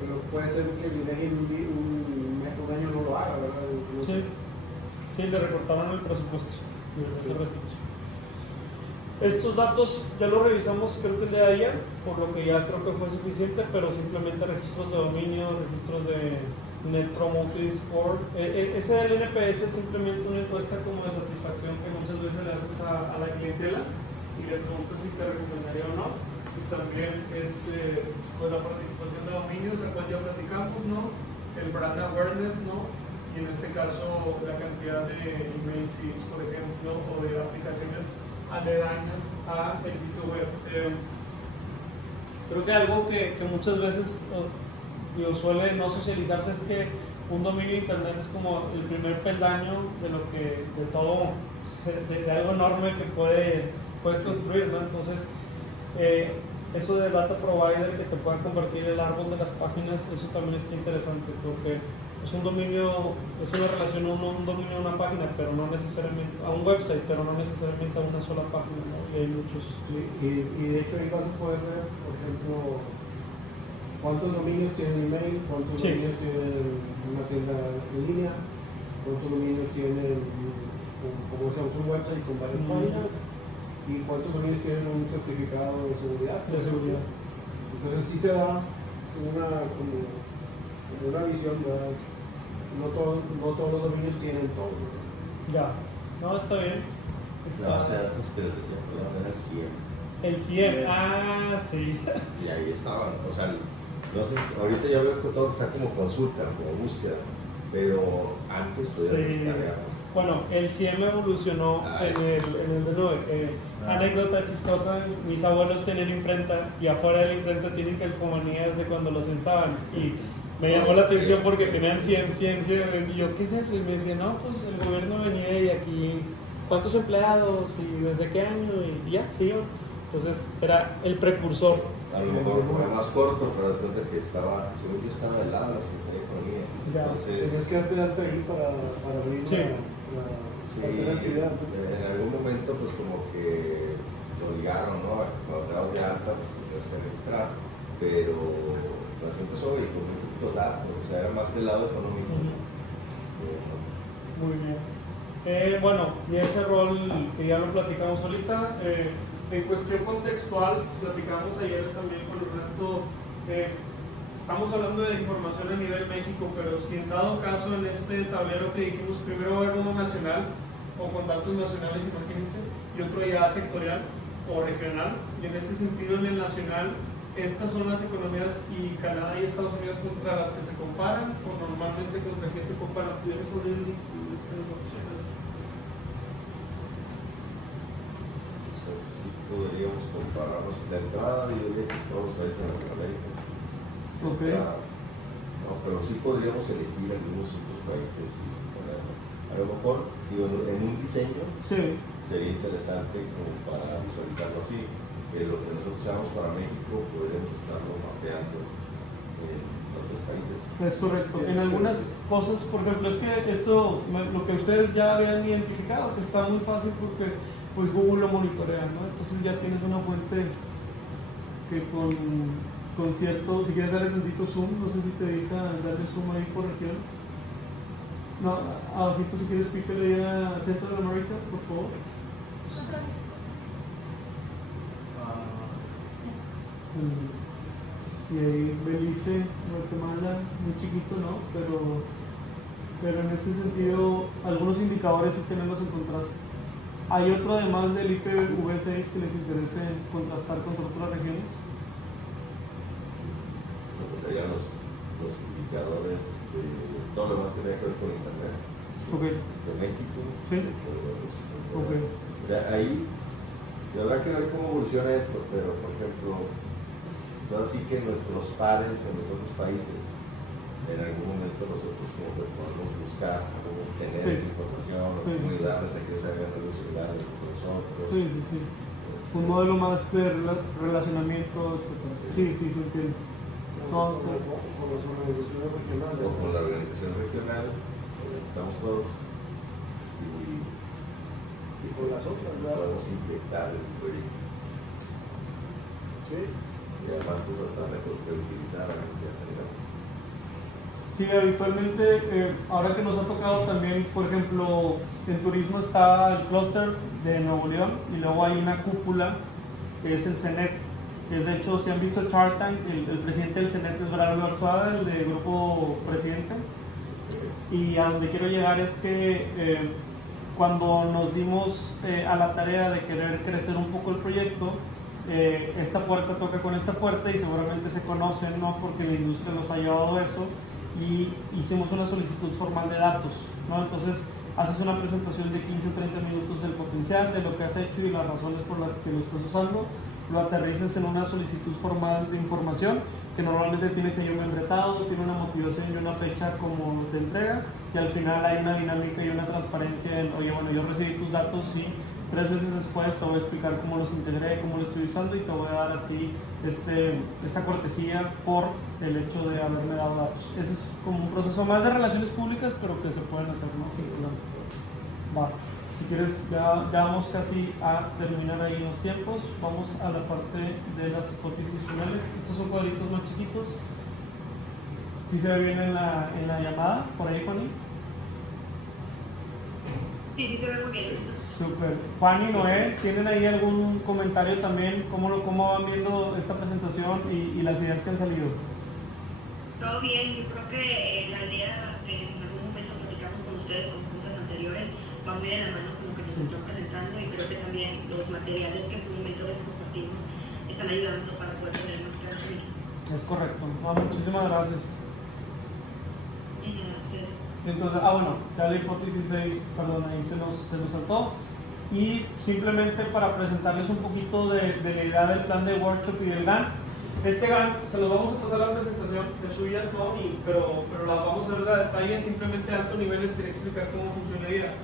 pero puede ser que el INEGI un año no lo haga, ¿verdad? No sé. Sí, le recortaron el presupuesto desde hace ratito. Estos datos ya los revisamos, creo que el de ayer, por lo que ya creo que fue suficiente, pero simplemente registros de dominio, registros de Net Promoted Score. Ese del NPS es simplemente una encuesta como de satisfacción que muchas veces le haces a la clientela y le preguntas si te recomendaría o no. Y también pues la participación de dominios, la cual ya platicamos, ¿no? El brand awareness, ¿no? Y en este caso la cantidad de email seeds, por ejemplo, o de aplicaciones aledañas a el sitio web. Creo que algo que muchas veces suele no socializarse es que un dominio de internet es como el primer peldaño de todo, de algo enorme que puedes construir, ¿no? Entonces, eso de data provider que te pueda convertir el árbol de las páginas, eso también está interesante, porque es un dominio, es una relación a un dominio a una página, pero no necesariamente a un website, pero no necesariamente a una sola página, ¿no? Y hay muchos. Y de hecho ahí vas a poder ver, por ejemplo, cuántos dominios tienen email, cuántos dominios tienen una tienda en línea, cuántos dominios tienen como se usa un website con varias páginas, y cuántos dominios tienen un certificado de seguridad. Entonces sí te da como una visión, ¿verdad? No todos los dominios tienen todo. Ya, no, está bien. La base de datos que les decía que iba a tener 100. El 100, sí. Y ahí estaban, o sea, no sé, ahorita ya veo que todo está como consulta, como búsqueda, pero antes podías descargarlo. Bueno, el 100 evolucionó en el de 9. Anécdota chistosa, mis abuelos tenían imprenta y afuera de la imprenta tienen calcomanías de cuando los censaban. Y me llamó la atención porque tenían 100. Y yo, ¿qué es eso? Y me decían, no, pues el gobierno venía y aquí, ¿cuántos empleados? ¿Y desde qué año? Y ya, sí. Entonces era el precursor. A lo mejor fue más corto, pero das cuenta que según yo estaba del lado de la Secretaría de Economía. Entonces, tenías que darte de alta ahí para abrir sí, la actividad. en algún momento pues como que te obligaron, ¿no? Cuando te dabas de alta pues te tenías que registrar. pero el asunto es obvio, con un poquito datos, o sea, era más del lado económico. Muy bien. Bueno, y ese rol que ya lo platicamos ahorita, en cuestión contextual, platicamos ayer también con el resto, estamos hablando de información a nivel México, pero si en dado caso en este tablero que dijimos, primero va a haber uno nacional o con datos nacionales, imagínense, y otro ya sectorial o regional, y en este sentido en el nacional, estas son las economías y Canadá y Estados Unidos contra las que se comparan, o normalmente contra qué se comparan. ¿Tienes un índice de estas opciones? Sí podríamos compararnos de entrada, yo diría que todos los países de Latinoamérica. Ok. No, pero sí podríamos elegir algunos otros países y ponerlo. A lo mejor, digo, en un diseño Sí. sería interesante como para visualizarlo así. Lo que nosotros usamos para México podríamos estarlo mapeando en otros países. Es correcto. En algunas cosas, por ejemplo, es que esto, lo que ustedes ya habían identificado, que está muy fácil porque pues Google lo monitorea, ¿no? Entonces ya tienes una fuente que con cierto, si quieres darle tantito zoom, no sé si te deja darle zoom ahí por región. No, abajito si quieres pícale a Central America, por favor. Y ahí Belice, Guatemala, muy chiquito, ¿no? Pero en este sentido, algunos indicadores sí tenemos en contraste. ¿Hay otro además del IPv6 que les interese contrastar contra otras regiones? Pues serían los indicadores de todo lo demás que tenga que ver con Internet. Ok. De México. Sí. Ok. O sea, ahí habrá que ver cómo evoluciona esto, pero por ejemplo, pues ahora sí que nuestros pares en los otros países, en algún momento nosotros como que podemos buscar cómo obtener esa información, cómo ayudarles a que ellos hagan algo similar con nosotros. Sí. Un modelo más de relacionamiento, etc. Sí, se entiende. Con las organizaciones regionales. O con la organización regional, estamos todos Y con las otras, ¿verdad? podemos inyectar el proyecto. Sí. Y además pues hasta mejor que utilizar a la. Sí, habitualmente, ahora que nos ha tocado también, por ejemplo, en turismo está el clúster de Nuevo León y luego hay una cúpula que es el CENET, que es de hecho, si han visto Shark Tank, el presidente del CENET es Bernardo Arzuaga, el de Grupo Presidente, y a donde quiero llegar es que cuando nos dimos a la tarea de querer crecer un poco el proyecto, esta puerta toca con esta puerta y seguramente se conocen, ¿no? Porque la industria nos ha llevado eso y hicimos una solicitud formal de datos, ¿no? Entonces haces una presentación de 15 o 30 minutos del potencial, de lo que has hecho y las razones por las que lo estás usando, lo aterrizas en una solicitud formal de información que normalmente tiene sello membretado, tiene una motivación y una fecha como de entrega y al final hay una dinámica y una transparencia en, oye, bueno, yo recibí tus datos y 3 meses después te voy a explicar cómo los integré, cómo los estoy usando y te voy a dar a ti esta cortesía por el hecho de haberme dado datos. Ese es como un proceso más de relaciones públicas, pero que se pueden hacer, ¿no? Sin problema. Va. Si quieres, ya vamos casi a terminar ahí los tiempos. Vamos a la parte de las hipótesis finales. Estos son cuadritos más chiquitos. ¿Sí se ve bien en la llamada? ¿Por ahí, Juani? Sí, se ve muy bien. Súper. Juan y Noé, ¿tienen ahí algún comentario también? ¿Cómo van viendo esta presentación y las ideas que han salido? Todo bien, yo creo que la idea que en algún momento platicamos con ustedes con puntos anteriores va muy de la mano con lo que nos están presentando y creo que también los materiales que en su momento les compartimos están ayudando para poder tener más claridad. Es correcto. Muchísimas gracias. Gracias. Entonces, bueno, ya la hipótesis 6, perdón, ahí se nos saltó. Y simplemente para presentarles un poquito de la idea del plan de workshop y del GAN. Este GAN, se los vamos a pasar a la presentación de suya, ¿no? Pero la vamos a ver a detalle, simplemente a alto nivel les quería explicar cómo funcionaría.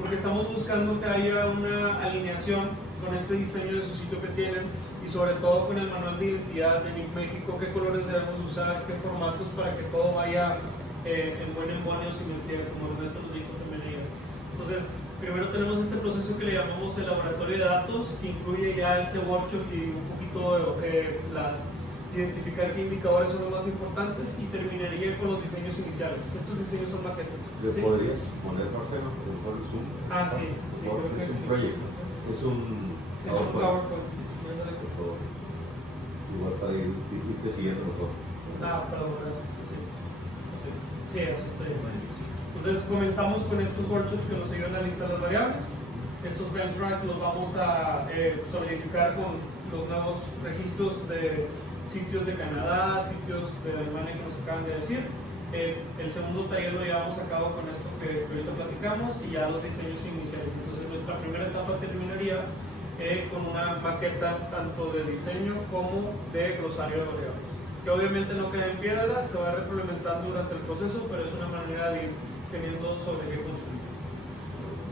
Porque estamos buscando que haya una alineación con este diseño de su sitio que tienen y sobre todo con el manual de identidad de NIC México, qué colores debemos usar, qué formatos para que todo vaya en buen embone o simetría, como Ernesto nos dijo también ayer. Entonces, primero tenemos este proceso que le llamamos el laboratorio de datos, que incluye ya este workshop y un poquito las identificar qué indicadores son los más importantes y terminaría con los diseños iniciales. Estos diseños son maquetas. ¿Le ¿Sí? podrías poner, Marcelo, por favor, el Zoom? Ah, sí, sí, Por favor, creo que es un sí. proyecto, es un Es un PowerPoint, sí, sí, mándale. por favor. Igual para irte siguiendo mejor. Ah, perdón, gracias. Sí, así está bien. Entonces comenzamos con estos workshops que nos ayudan a listar las variables. Estos benchmarks los vamos a solidificar con los nuevos registros de sitios de Canadá, sitios de Alemania que nos acaban de decir. El segundo taller lo llevamos a cabo con esto que ahorita platicamos y ya los diseños iniciales. Entonces nuestra primera etapa terminaría con una maqueta tanto de diseño como de glosario de variables, que obviamente no queda en piedra, se va retroalimentando durante el proceso, pero es una manera de ir teniendo sobre qué construir.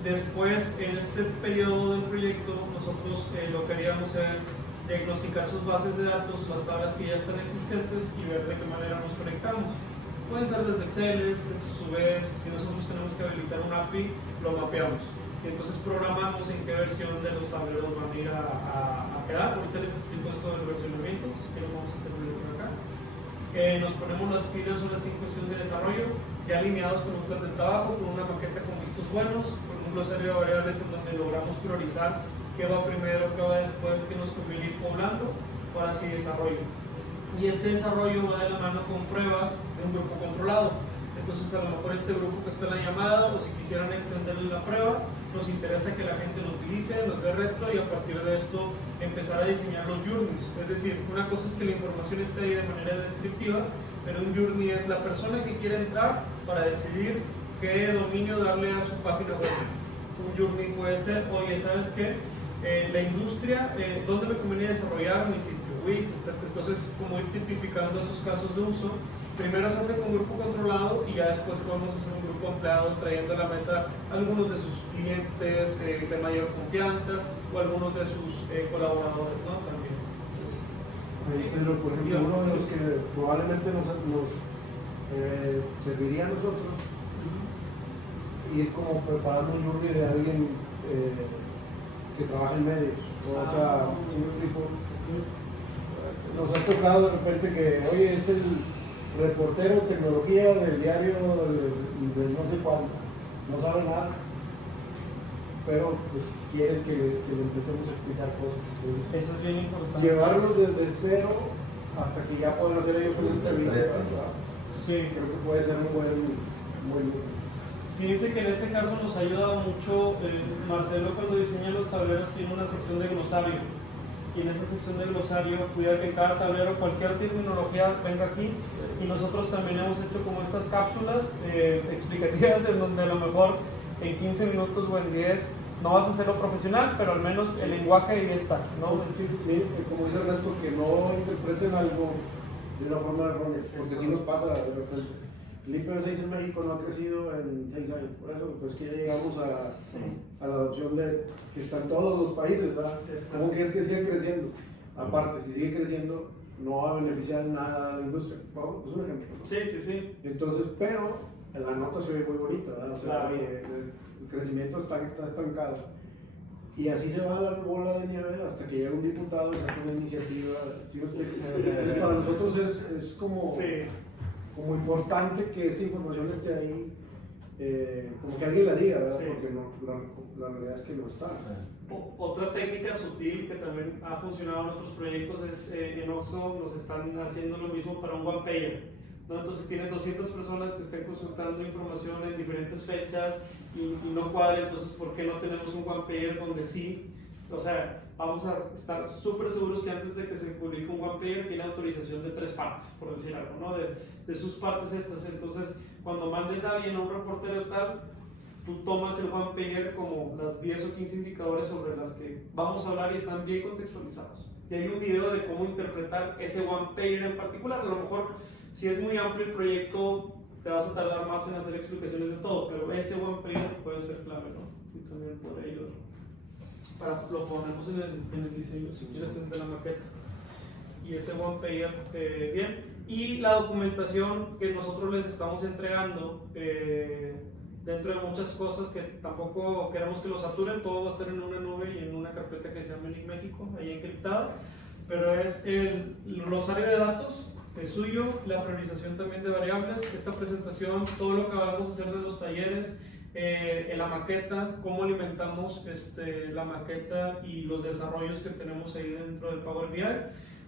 Después, en este periodo del proyecto, nosotros lo que haríamos es diagnosticar sus bases de datos, las tablas que ya están existentes y ver de qué manera nos conectamos. Pueden ser desde Excel, a su vez, si nosotros tenemos que habilitar un API, lo mapeamos. Y entonces programamos en qué versión de los tableros van a ir a quedar. Ahorita les explico esto del versionamiento, así que lo vamos a terminar por acá. Nos ponemos las pilas unas en cuestión de desarrollo, ya alineados con un plan de trabajo, con una maqueta con vistos buenos, con un glosario de variables en donde logramos priorizar qué va primero, qué va después, qué nos conviene ir poblando para así desarrollo. Y este desarrollo va de la mano con pruebas de un grupo controlado. Entonces a lo mejor este grupo que está en la llamada, o si quisieran extenderle la prueba, nos interesa que la gente lo utilice, nos dé retro y a partir de esto empezar a diseñar los journeys. Es decir, una cosa es que la información esté ahí de manera descriptiva, pero un journey es la persona que quiere entrar para decidir qué dominio darle a su página web. Un journey puede ser, oye, ¿sabes qué? La industria, ¿dónde me conviene desarrollar mi sitio? Wix, etc. Entonces, como ir tipificando esos casos de uso. Primero se hace con grupo controlado y ya después podemos hacer un grupo empleado trayendo a la mesa algunos de sus clientes de mayor confianza o algunos de sus colaboradores, ¿no? También. Pero, por ejemplo, uno de los que probablemente nos serviría a nosotros, ir como preparando un journey de alguien que trabaja en medios. O sea, un tipo. Nos ha tocado de repente que, oye, es el reportero de tecnología del diario del no sé cuándo, no sabe nada, pero pues quiere que le empecemos a explicar cosas. Eso es bien importante. Llevarlos desde cero hasta que ya puedan hacer ellos una entrevista. Sí, creo que puede ser un buen. Fíjense que en este caso nos ayuda mucho Marcelo cuando diseña los tableros, tiene una sección de glosario. Y en esa sección de glosario cuida que en cada tablero cualquier terminología venga aquí. Y nosotros también hemos hecho como estas cápsulas explicativas en donde a lo mejor en 15 minutos o en 10 no vas a hacerlo profesional, pero al menos el lenguaje ahí está, ¿no? Sí, como dice Ernesto, que no interpreten algo de una forma errónea, porque sí nos pasa de repente. El IPv6 en México no ha crecido en 6 años, por eso pues que ya llegamos a la adopción de que está en todos los países, ¿verdad? ¿Cómo que es que sigue creciendo? Aparte, si sigue creciendo, no va a beneficiar nada a la industria. Vamos, es un ejemplo, ¿no? Sí. Entonces, pero la nota se ve muy bonita, ¿verdad? O sea, Claro. el crecimiento está estancado. Y así se va la bola de nieve hasta que llega un diputado y saca una iniciativa. ¿Sí me explico? Entonces, para nosotros es como... Sí. Como importante que esa información esté ahí, como que alguien la diga, ¿verdad? Sí. Porque la realidad es que no está. Otra técnica sutil que también ha funcionado en otros proyectos es en Oxxo nos están haciendo lo mismo para un one pager, ¿no? Entonces tienes 200 personas que estén consultando información en diferentes fechas y no cuadra, entonces ¿por qué no tenemos un one pager donde sí? O sea, vamos a estar súper seguros que antes de que se publique un one pager tiene autorización de 3 partes, por decir algo, ¿no? De sus partes estas. Entonces, cuando mandes a alguien a un reportero tal, tú tomas el one pager como las 10 o 15 indicadores sobre las que vamos a hablar y están bien contextualizados. Y hay un video de cómo interpretar ese one pager en particular. A lo mejor, si es muy amplio el proyecto, te vas a tardar más en hacer explicaciones de todo, pero ese one pager puede ser clave, ¿no? Y también por ello lo ponemos en el diseño, si quieres, de la maqueta. Y ese one pager, bien. Y la documentación que nosotros les estamos entregando, dentro de muchas cosas que tampoco queremos que lo saturen, todo va a estar en una nube y en una carpeta que se llama Link México, ahí encriptada. pero es el glosario de datos, es suyo, la priorización también de variables, esta presentación, todo lo que vamos a hacer de los talleres, en la maqueta, cómo alimentamos la maqueta y los desarrollos que tenemos ahí dentro del Power BI.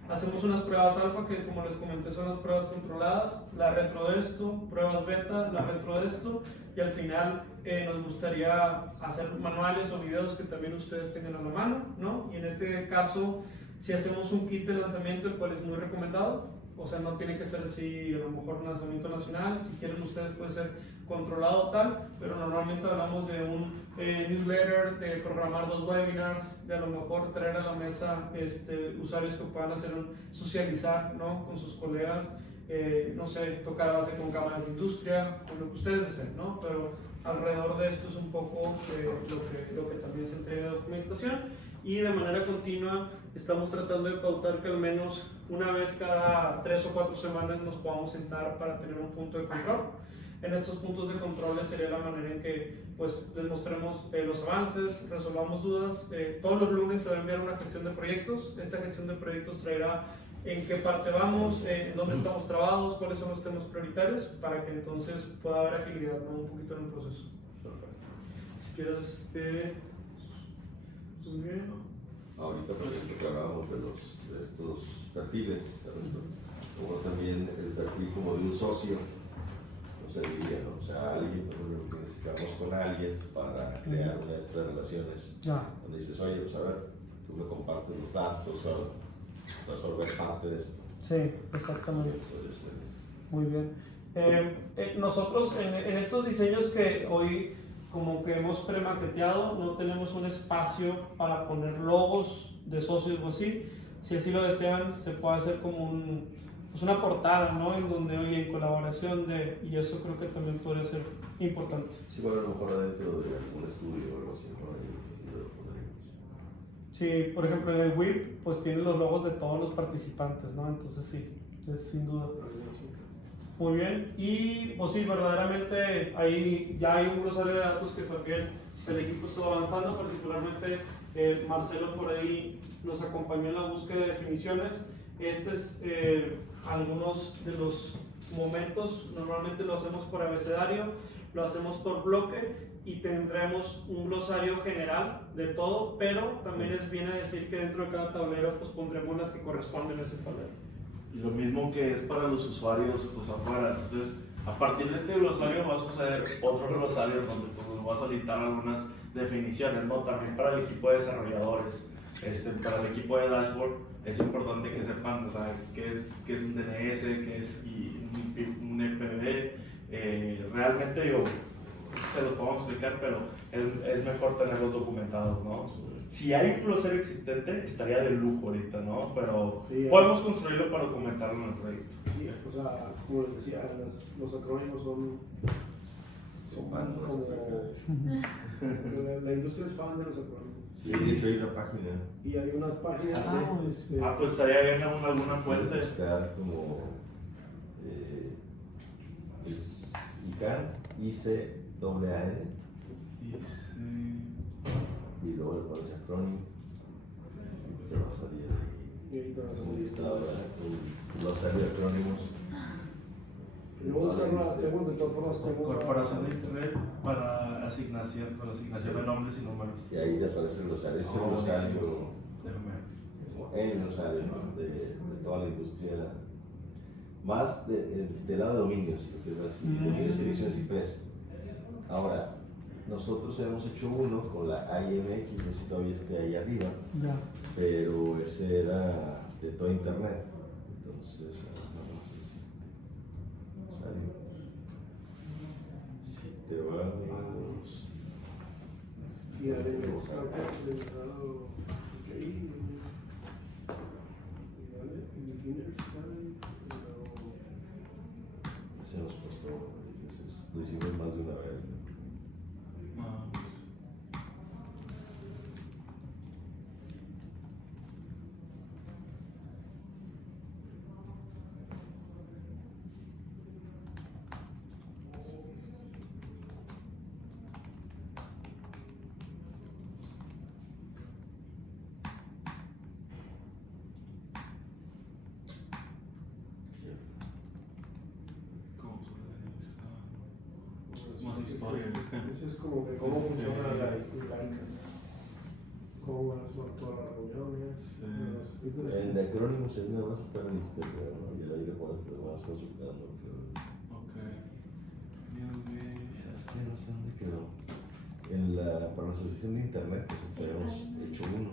Hacemos unas pruebas alfa que, como les comenté, son las pruebas controladas, la retro de esto, pruebas beta, la retro de esto, y al final nos gustaría hacer manuales o videos que también ustedes tengan a la mano, ¿no? Y en este caso, si hacemos un kit de lanzamiento, el cual es muy recomendado, o sea, no tiene que ser así, a lo mejor un lanzamiento nacional, si quieren ustedes puede ser controlado tal, pero normalmente hablamos de un newsletter, de programar 2 webinars, de a lo mejor traer a la mesa usuarios que puedan hacer socializar, ¿no? Con sus colegas, no sé, tocar a base con cámaras de industria, con lo que ustedes deseen, ¿no? Pero alrededor de esto es un poco lo que también se entrega de documentación, y de manera continua estamos tratando de pautar que al menos una vez cada 3 o 4 semanas nos podamos sentar para tener un punto de control. En estos puntos de control sería la manera en que pues, les mostremos los avances, resolvamos dudas. Todos los lunes se va a enviar una gestión de proyectos. Esta gestión de proyectos traerá en qué parte vamos, en dónde estamos trabados, cuáles son los temas prioritarios, para que entonces pueda haber agilidad, ¿no? Un poquito en el proceso. Perfecto. Si quieres... muy bien. Ahorita, por ejemplo, que hablábamos de estos perfiles, como también el perfil como de un socio, no serviría, ¿no? O sea, alguien, por ejemplo, que necesitamos con alguien para crear una de estas relaciones, donde dices, oye, pues a ver, tú me compartes los datos, o resolver parte de esto. Sí, exactamente. Muy bien. Nosotros en estos diseños que hoy como que hemos premaqueteado, no tenemos un espacio para poner logos de socios o así. Si así lo desean, se puede hacer como pues una portada, ¿no? En donde, oye, en colaboración y eso creo que también podría ser importante. Sí, bueno, a lo mejor adentro de algún estudio o algo así, ¿no? Ahí lo pondremos. Sí, por ejemplo, en el WIP, pues tiene los logos de todos los participantes, ¿no? Entonces sí, sin duda. Muy bien, y pues sí, verdaderamente ahí ya hay un glosario de datos que también el equipo estuvo avanzando, particularmente Marcelo por ahí nos acompañó en la búsqueda de definiciones. Algunos de los momentos, normalmente lo hacemos por abecedario, lo hacemos por bloque y tendremos un glosario general de todo, pero también viene a decir que dentro de cada tablero pues pondremos las que corresponden a ese tablero. Y lo mismo que es para los usuarios pues afuera. Entonces, a partir de este glosario va a suceder otro glosario donde pues, vas a listar algunas definiciones, ¿no? También para el equipo de desarrolladores, para el equipo de dashboard, es importante que sepan, o sea, qué es un DNS, qué es un EPB. Realmente, se los podemos explicar, pero es mejor tenerlos documentados, ¿no? Si hay un glosario existente, estaría de lujo ahorita, ¿no? Pero sí, podemos construirlo para documentarlo en el proyecto. Sí, o sea, como les decía, los acrónimos son como... la industria es fan de los acrónimos. Sí, de hecho hay una página. Y hay unas páginas... pues estaría bien alguna fuente. Buscar como... ICANN, ICAAN. Y luego le pones acrónimo y te va a salir ahí un listado, un glosario de acrónimos. Corporación de Internet para asignación de nombres y números. Y ahí te aparece el glosario, ese glosario, el glosario, ¿no? de toda la industria, más del lado de dominios, dominios, servicios y precios. Ahora, nosotros hemos hecho uno con la IMX, no sé si todavía esté ahí arriba, pero ese era de todo internet. Entonces, vamos a ver si te vamos. Y se nos costó, lo hicimos más de una vez. historia. Eso es como que cómo funciona la ICA. Cómo van a ser todas las reuniones. Sí. El de acrónimos ahí nada más está en Instagram, ¿no? Y ahí le puedes estar más consultando. Ok. Dios mío. ¿Sabes qué? No sé dónde quedó. Para la asociación de internet, pues habíamos hecho uno.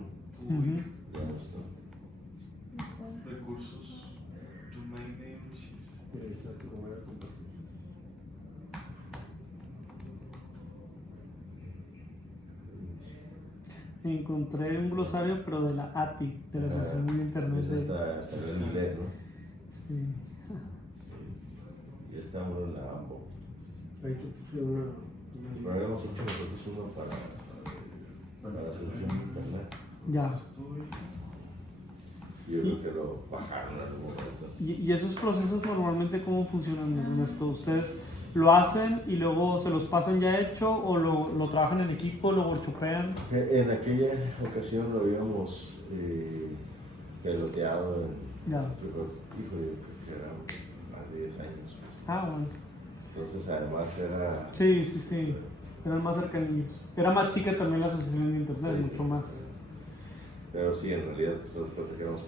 Ya no está. Recursos. Domain name registro. Mira, ahí está cómo era compartir. Encontré un glosario, pero de la ATI, de la Asociación de Internet. Pues está en inglés, ¿no? Sí. Sí. Y está uno en la AMBO. Ahí te puse una. Pero habíamos hecho nosotros uno para la asociación de internet. Ya. Y yo creo que lo bajaron en algún momento. ¿Y esos procesos normalmente cómo funcionan, Ernesto? ¿Ustedes lo hacen y luego se los pasan ya hecho o lo trabajan en equipo, lo workshopean? En aquella ocasión lo habíamos peloteado Ya. hijo, yo creo que era más de 10 años. Pues. Ah, bueno. Entonces además era... Sí. Eran más cercanos. Era más chica también la asociación de internet, Sí, mucho sí, más. sí. Pero sí, en realidad, pues después que éramos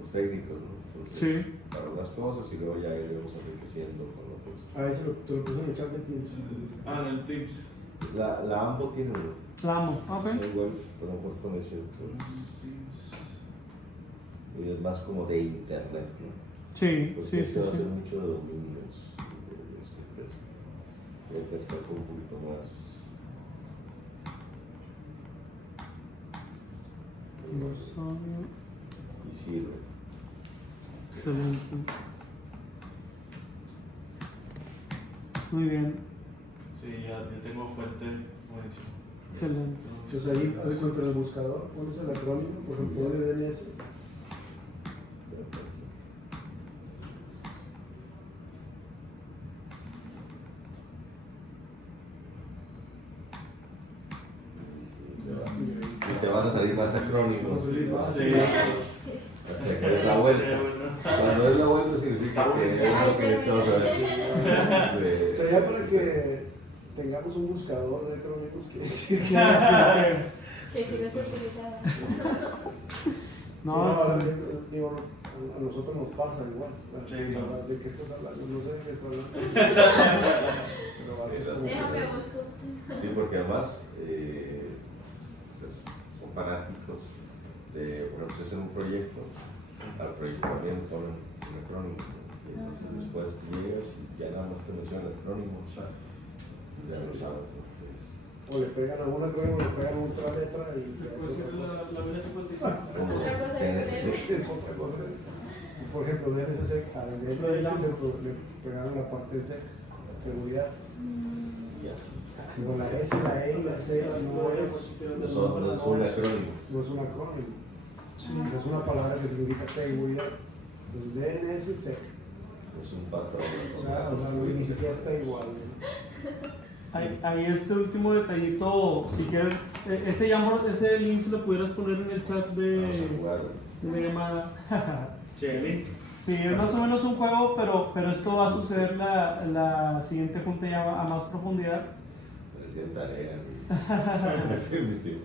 los técnicos, ¿no? Entonces, Sí. para unas cosas y luego ya íbamos enriqueciendo con otros. A ver si te lo puse en el chat de Teams. Ah, en el Tips. La AMBO tiene uno. La amo, ok. Es un web, pero no puedo con ese. Pues, y es más como de internet, ¿no? Sí, Porque sí, este va a sí. ser mucho de dominios. Y acá está como un poquito más. Glosario. Y sirve. Excelente. Muy bien, Sí, ya tengo fuente. Buenísimo. excelente. Entonces ahí contra el buscador pones el acrónimo, por ejemplo, DNS. Y te van a salir más acrónimos. Sí. Hasta que des la vuelta. Cuando des la vuelta significa que es lo que necesitamos saber. O sea, ya para que tengamos un buscador de acrónimos, quiere decir que. Que si no se utilizaba. No, excelente. Digo, a nosotros nos pasa igual. Sí, O sea, no. ¿de qué estás hablando? No sé de qué estás hablando. Pero así es como que- Déjame buscar. Sí, porque además son fanáticos de, bueno, pues hacen un proyecto, al proyecto también le ponen un acrónimo, y entonces después llegas y ya nada más te menciona el acrónimo, o sea, ya lo sabes, ¿no? O le pegan a un acrónimo, le pegan a otra letra y ya Pues es otra cosa. Como Otra cosa TNSC. Es otra cosa. Por ejemplo, DNSSEC, al DNS le pegaron la parte de SEC, seguridad. Y así. Digo, la S, la E y la C no es No es un acrónimo. no es un acrónimo. Es una palabra que significa seguridad. Entonces, DNSSEC. Es un patrón. O sea, ni siquiera está igual. ¿no? Ahí este último detallito, si quieres, ese link se lo pudieras poner en el chat Vamos a de jugar. la llamada. Chelly. Sí, es más o menos un juego, pero esto va a suceder la siguiente junta ya a más profundidad. Parecía tarea. Es el misterio.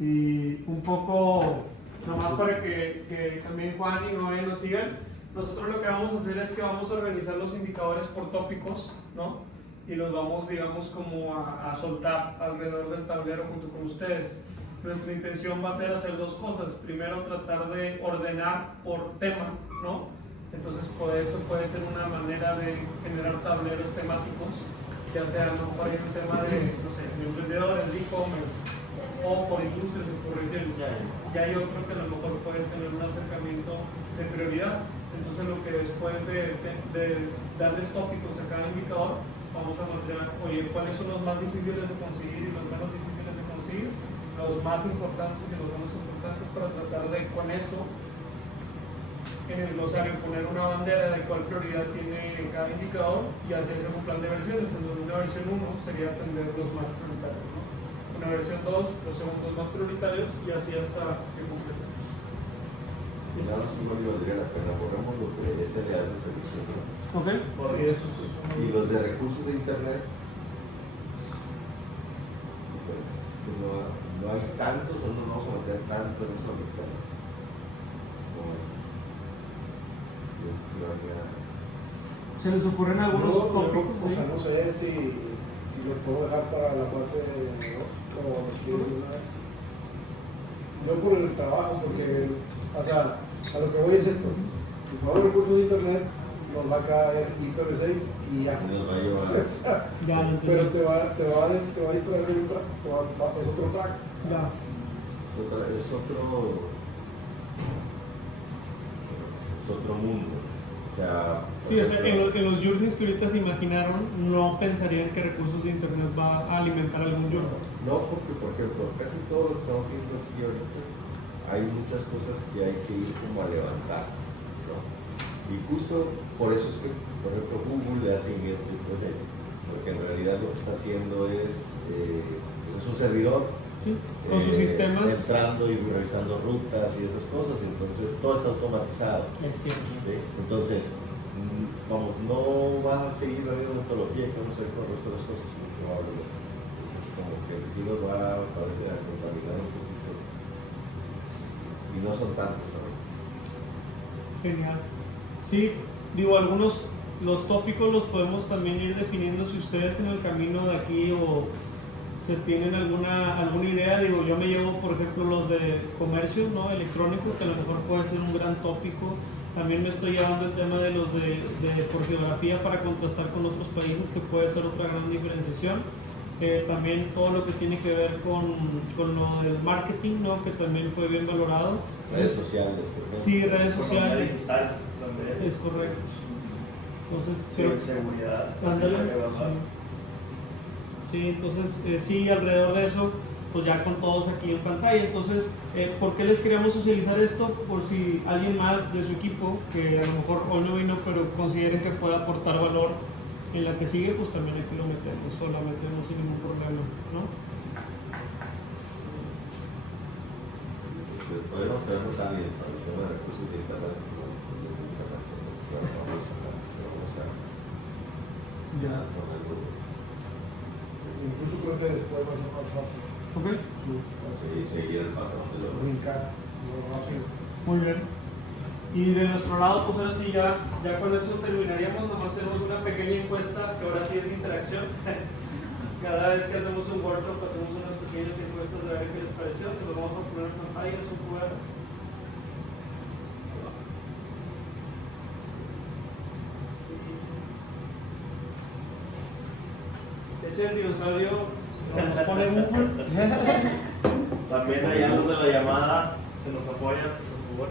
Y un poco, nomás para que también Juan y Noé nos sigan, nosotros lo que vamos a hacer es que vamos a organizar los indicadores por tópicos, ¿no? Y los vamos, digamos, como a soltar alrededor del tablero junto con ustedes. Nuestra intención va a ser hacer dos cosas. Primero, tratar de ordenar por tema, ¿no? Entonces, eso puede ser una manera de generar tableros temáticos, ya sea, a lo mejor hay un tema de, no sé, de emprendedores, de e-commerce, o por industrias o por regiones. Y hay otro que a lo mejor puede tener un acercamiento de prioridad. Entonces, lo que después de darles tópicos a cada indicador, vamos a mostrar, oye, cuáles son los más difíciles de conseguir y los menos difíciles de conseguir, los más importantes y los menos importantes, para tratar de, con eso, en el glosario poner una bandera de cuál prioridad tiene cada indicador y así hacer un plan de versiones. En donde una versión 1 sería atender los más prioritarios, ¿no? Una versión 2, los segundos más prioritarios, y así hasta que completemos. Nada más igual valdría la pena, borramos los de S. especialidades de servicios, ¿no? Ok. Y eso es Y los de recursos de internet, pues, es que no hay tantos, o no nos vamos a meter tanto en eso ahorita. No es. Es que ¿Se les ocurren algunos tópicos? o sea, no sé si los puedo dejar para la fase 2 o los quiero de una vez. No por el trabajo, porque, o sea, a lo que voy es esto. Si ponemos recursos de internet, nos va a caer IPv6 y ya. nos va a llevar. O sea, Ya, no entendí. pero te va a distraer de un track, es otro track. Ya. Es otro mundo. O sea, Sí, o sea, en los journeys que ahorita se imaginaron, no pensarían que recursos de internet va a alimentar algún journey. no, porque por ejemplo, casi todo lo que estamos viendo aquí ahorita, hay muchas cosas que hay que ir como a levantar, ¿no? Y justo por eso es que, por ejemplo, Google le hace seguimiento a IPv6, porque en realidad lo que está haciendo es un servidor. Sí, con sus sistemas. Entrando y revisando rutas y esas cosas, entonces todo está automatizado. Es cierto. ¿Sí? Entonces, vamos, no vas a seguir la misma metodología que vamos a hacer con el resto de las cosas, muy probablemente. Entonces, como que sí nos va a parecer a contaminar un poquito. Y no son tantos, ¿no? Genial. Sí, digo, algunos, los tópicos los podemos también ir definiendo si ustedes en el camino de aquí o se tienen alguna idea. Digo, yo me llevo, por ejemplo, los de comercio, ¿no? Electrónico, que a lo mejor puede ser un gran tópico. También me estoy llevando el tema de los de por geografía para contrastar con otros países, que puede ser otra gran diferenciación. También todo lo que tiene que ver con lo del marketing, ¿no? Que también fue bien valorado. Redes sociales, por ejemplo. Sí, redes sociales. Digital también. Es correcto. Entonces, Seguridad. ándale. Hay que evaluar. Sí, entonces, sí, alrededor de eso, pues ya con todos aquí en pantalla. Entonces, ¿por qué les queríamos socializar esto? Por si alguien más de su equipo, que a lo mejor hoy no vino, pero consideren que puede aportar valor en la que sigue, pues también aquí lo metemos, solo metemos sin ningún problema, ¿no? Podemos traernos a alguien para el tema de recursos de internet, vamos a Ya. ponerlo. Incluso creo que después va a ser más fácil. Ok, Y seguir el patrón de los Brincar, lo rápido. muy bien. Y de nuestro lado, pues ahora sí, ya con eso terminaríamos. Nomás tenemos una pequeña encuesta que ahora sí es de interacción. Cada vez que hacemos un workshop, hacemos unas pequeñas encuestas de ver qué les pareció. Se los vamos a poner en pantalla, es un QR. Es el dinosaurio, nos pone Google. También allá los de la llamada se nos apoyan, por favor.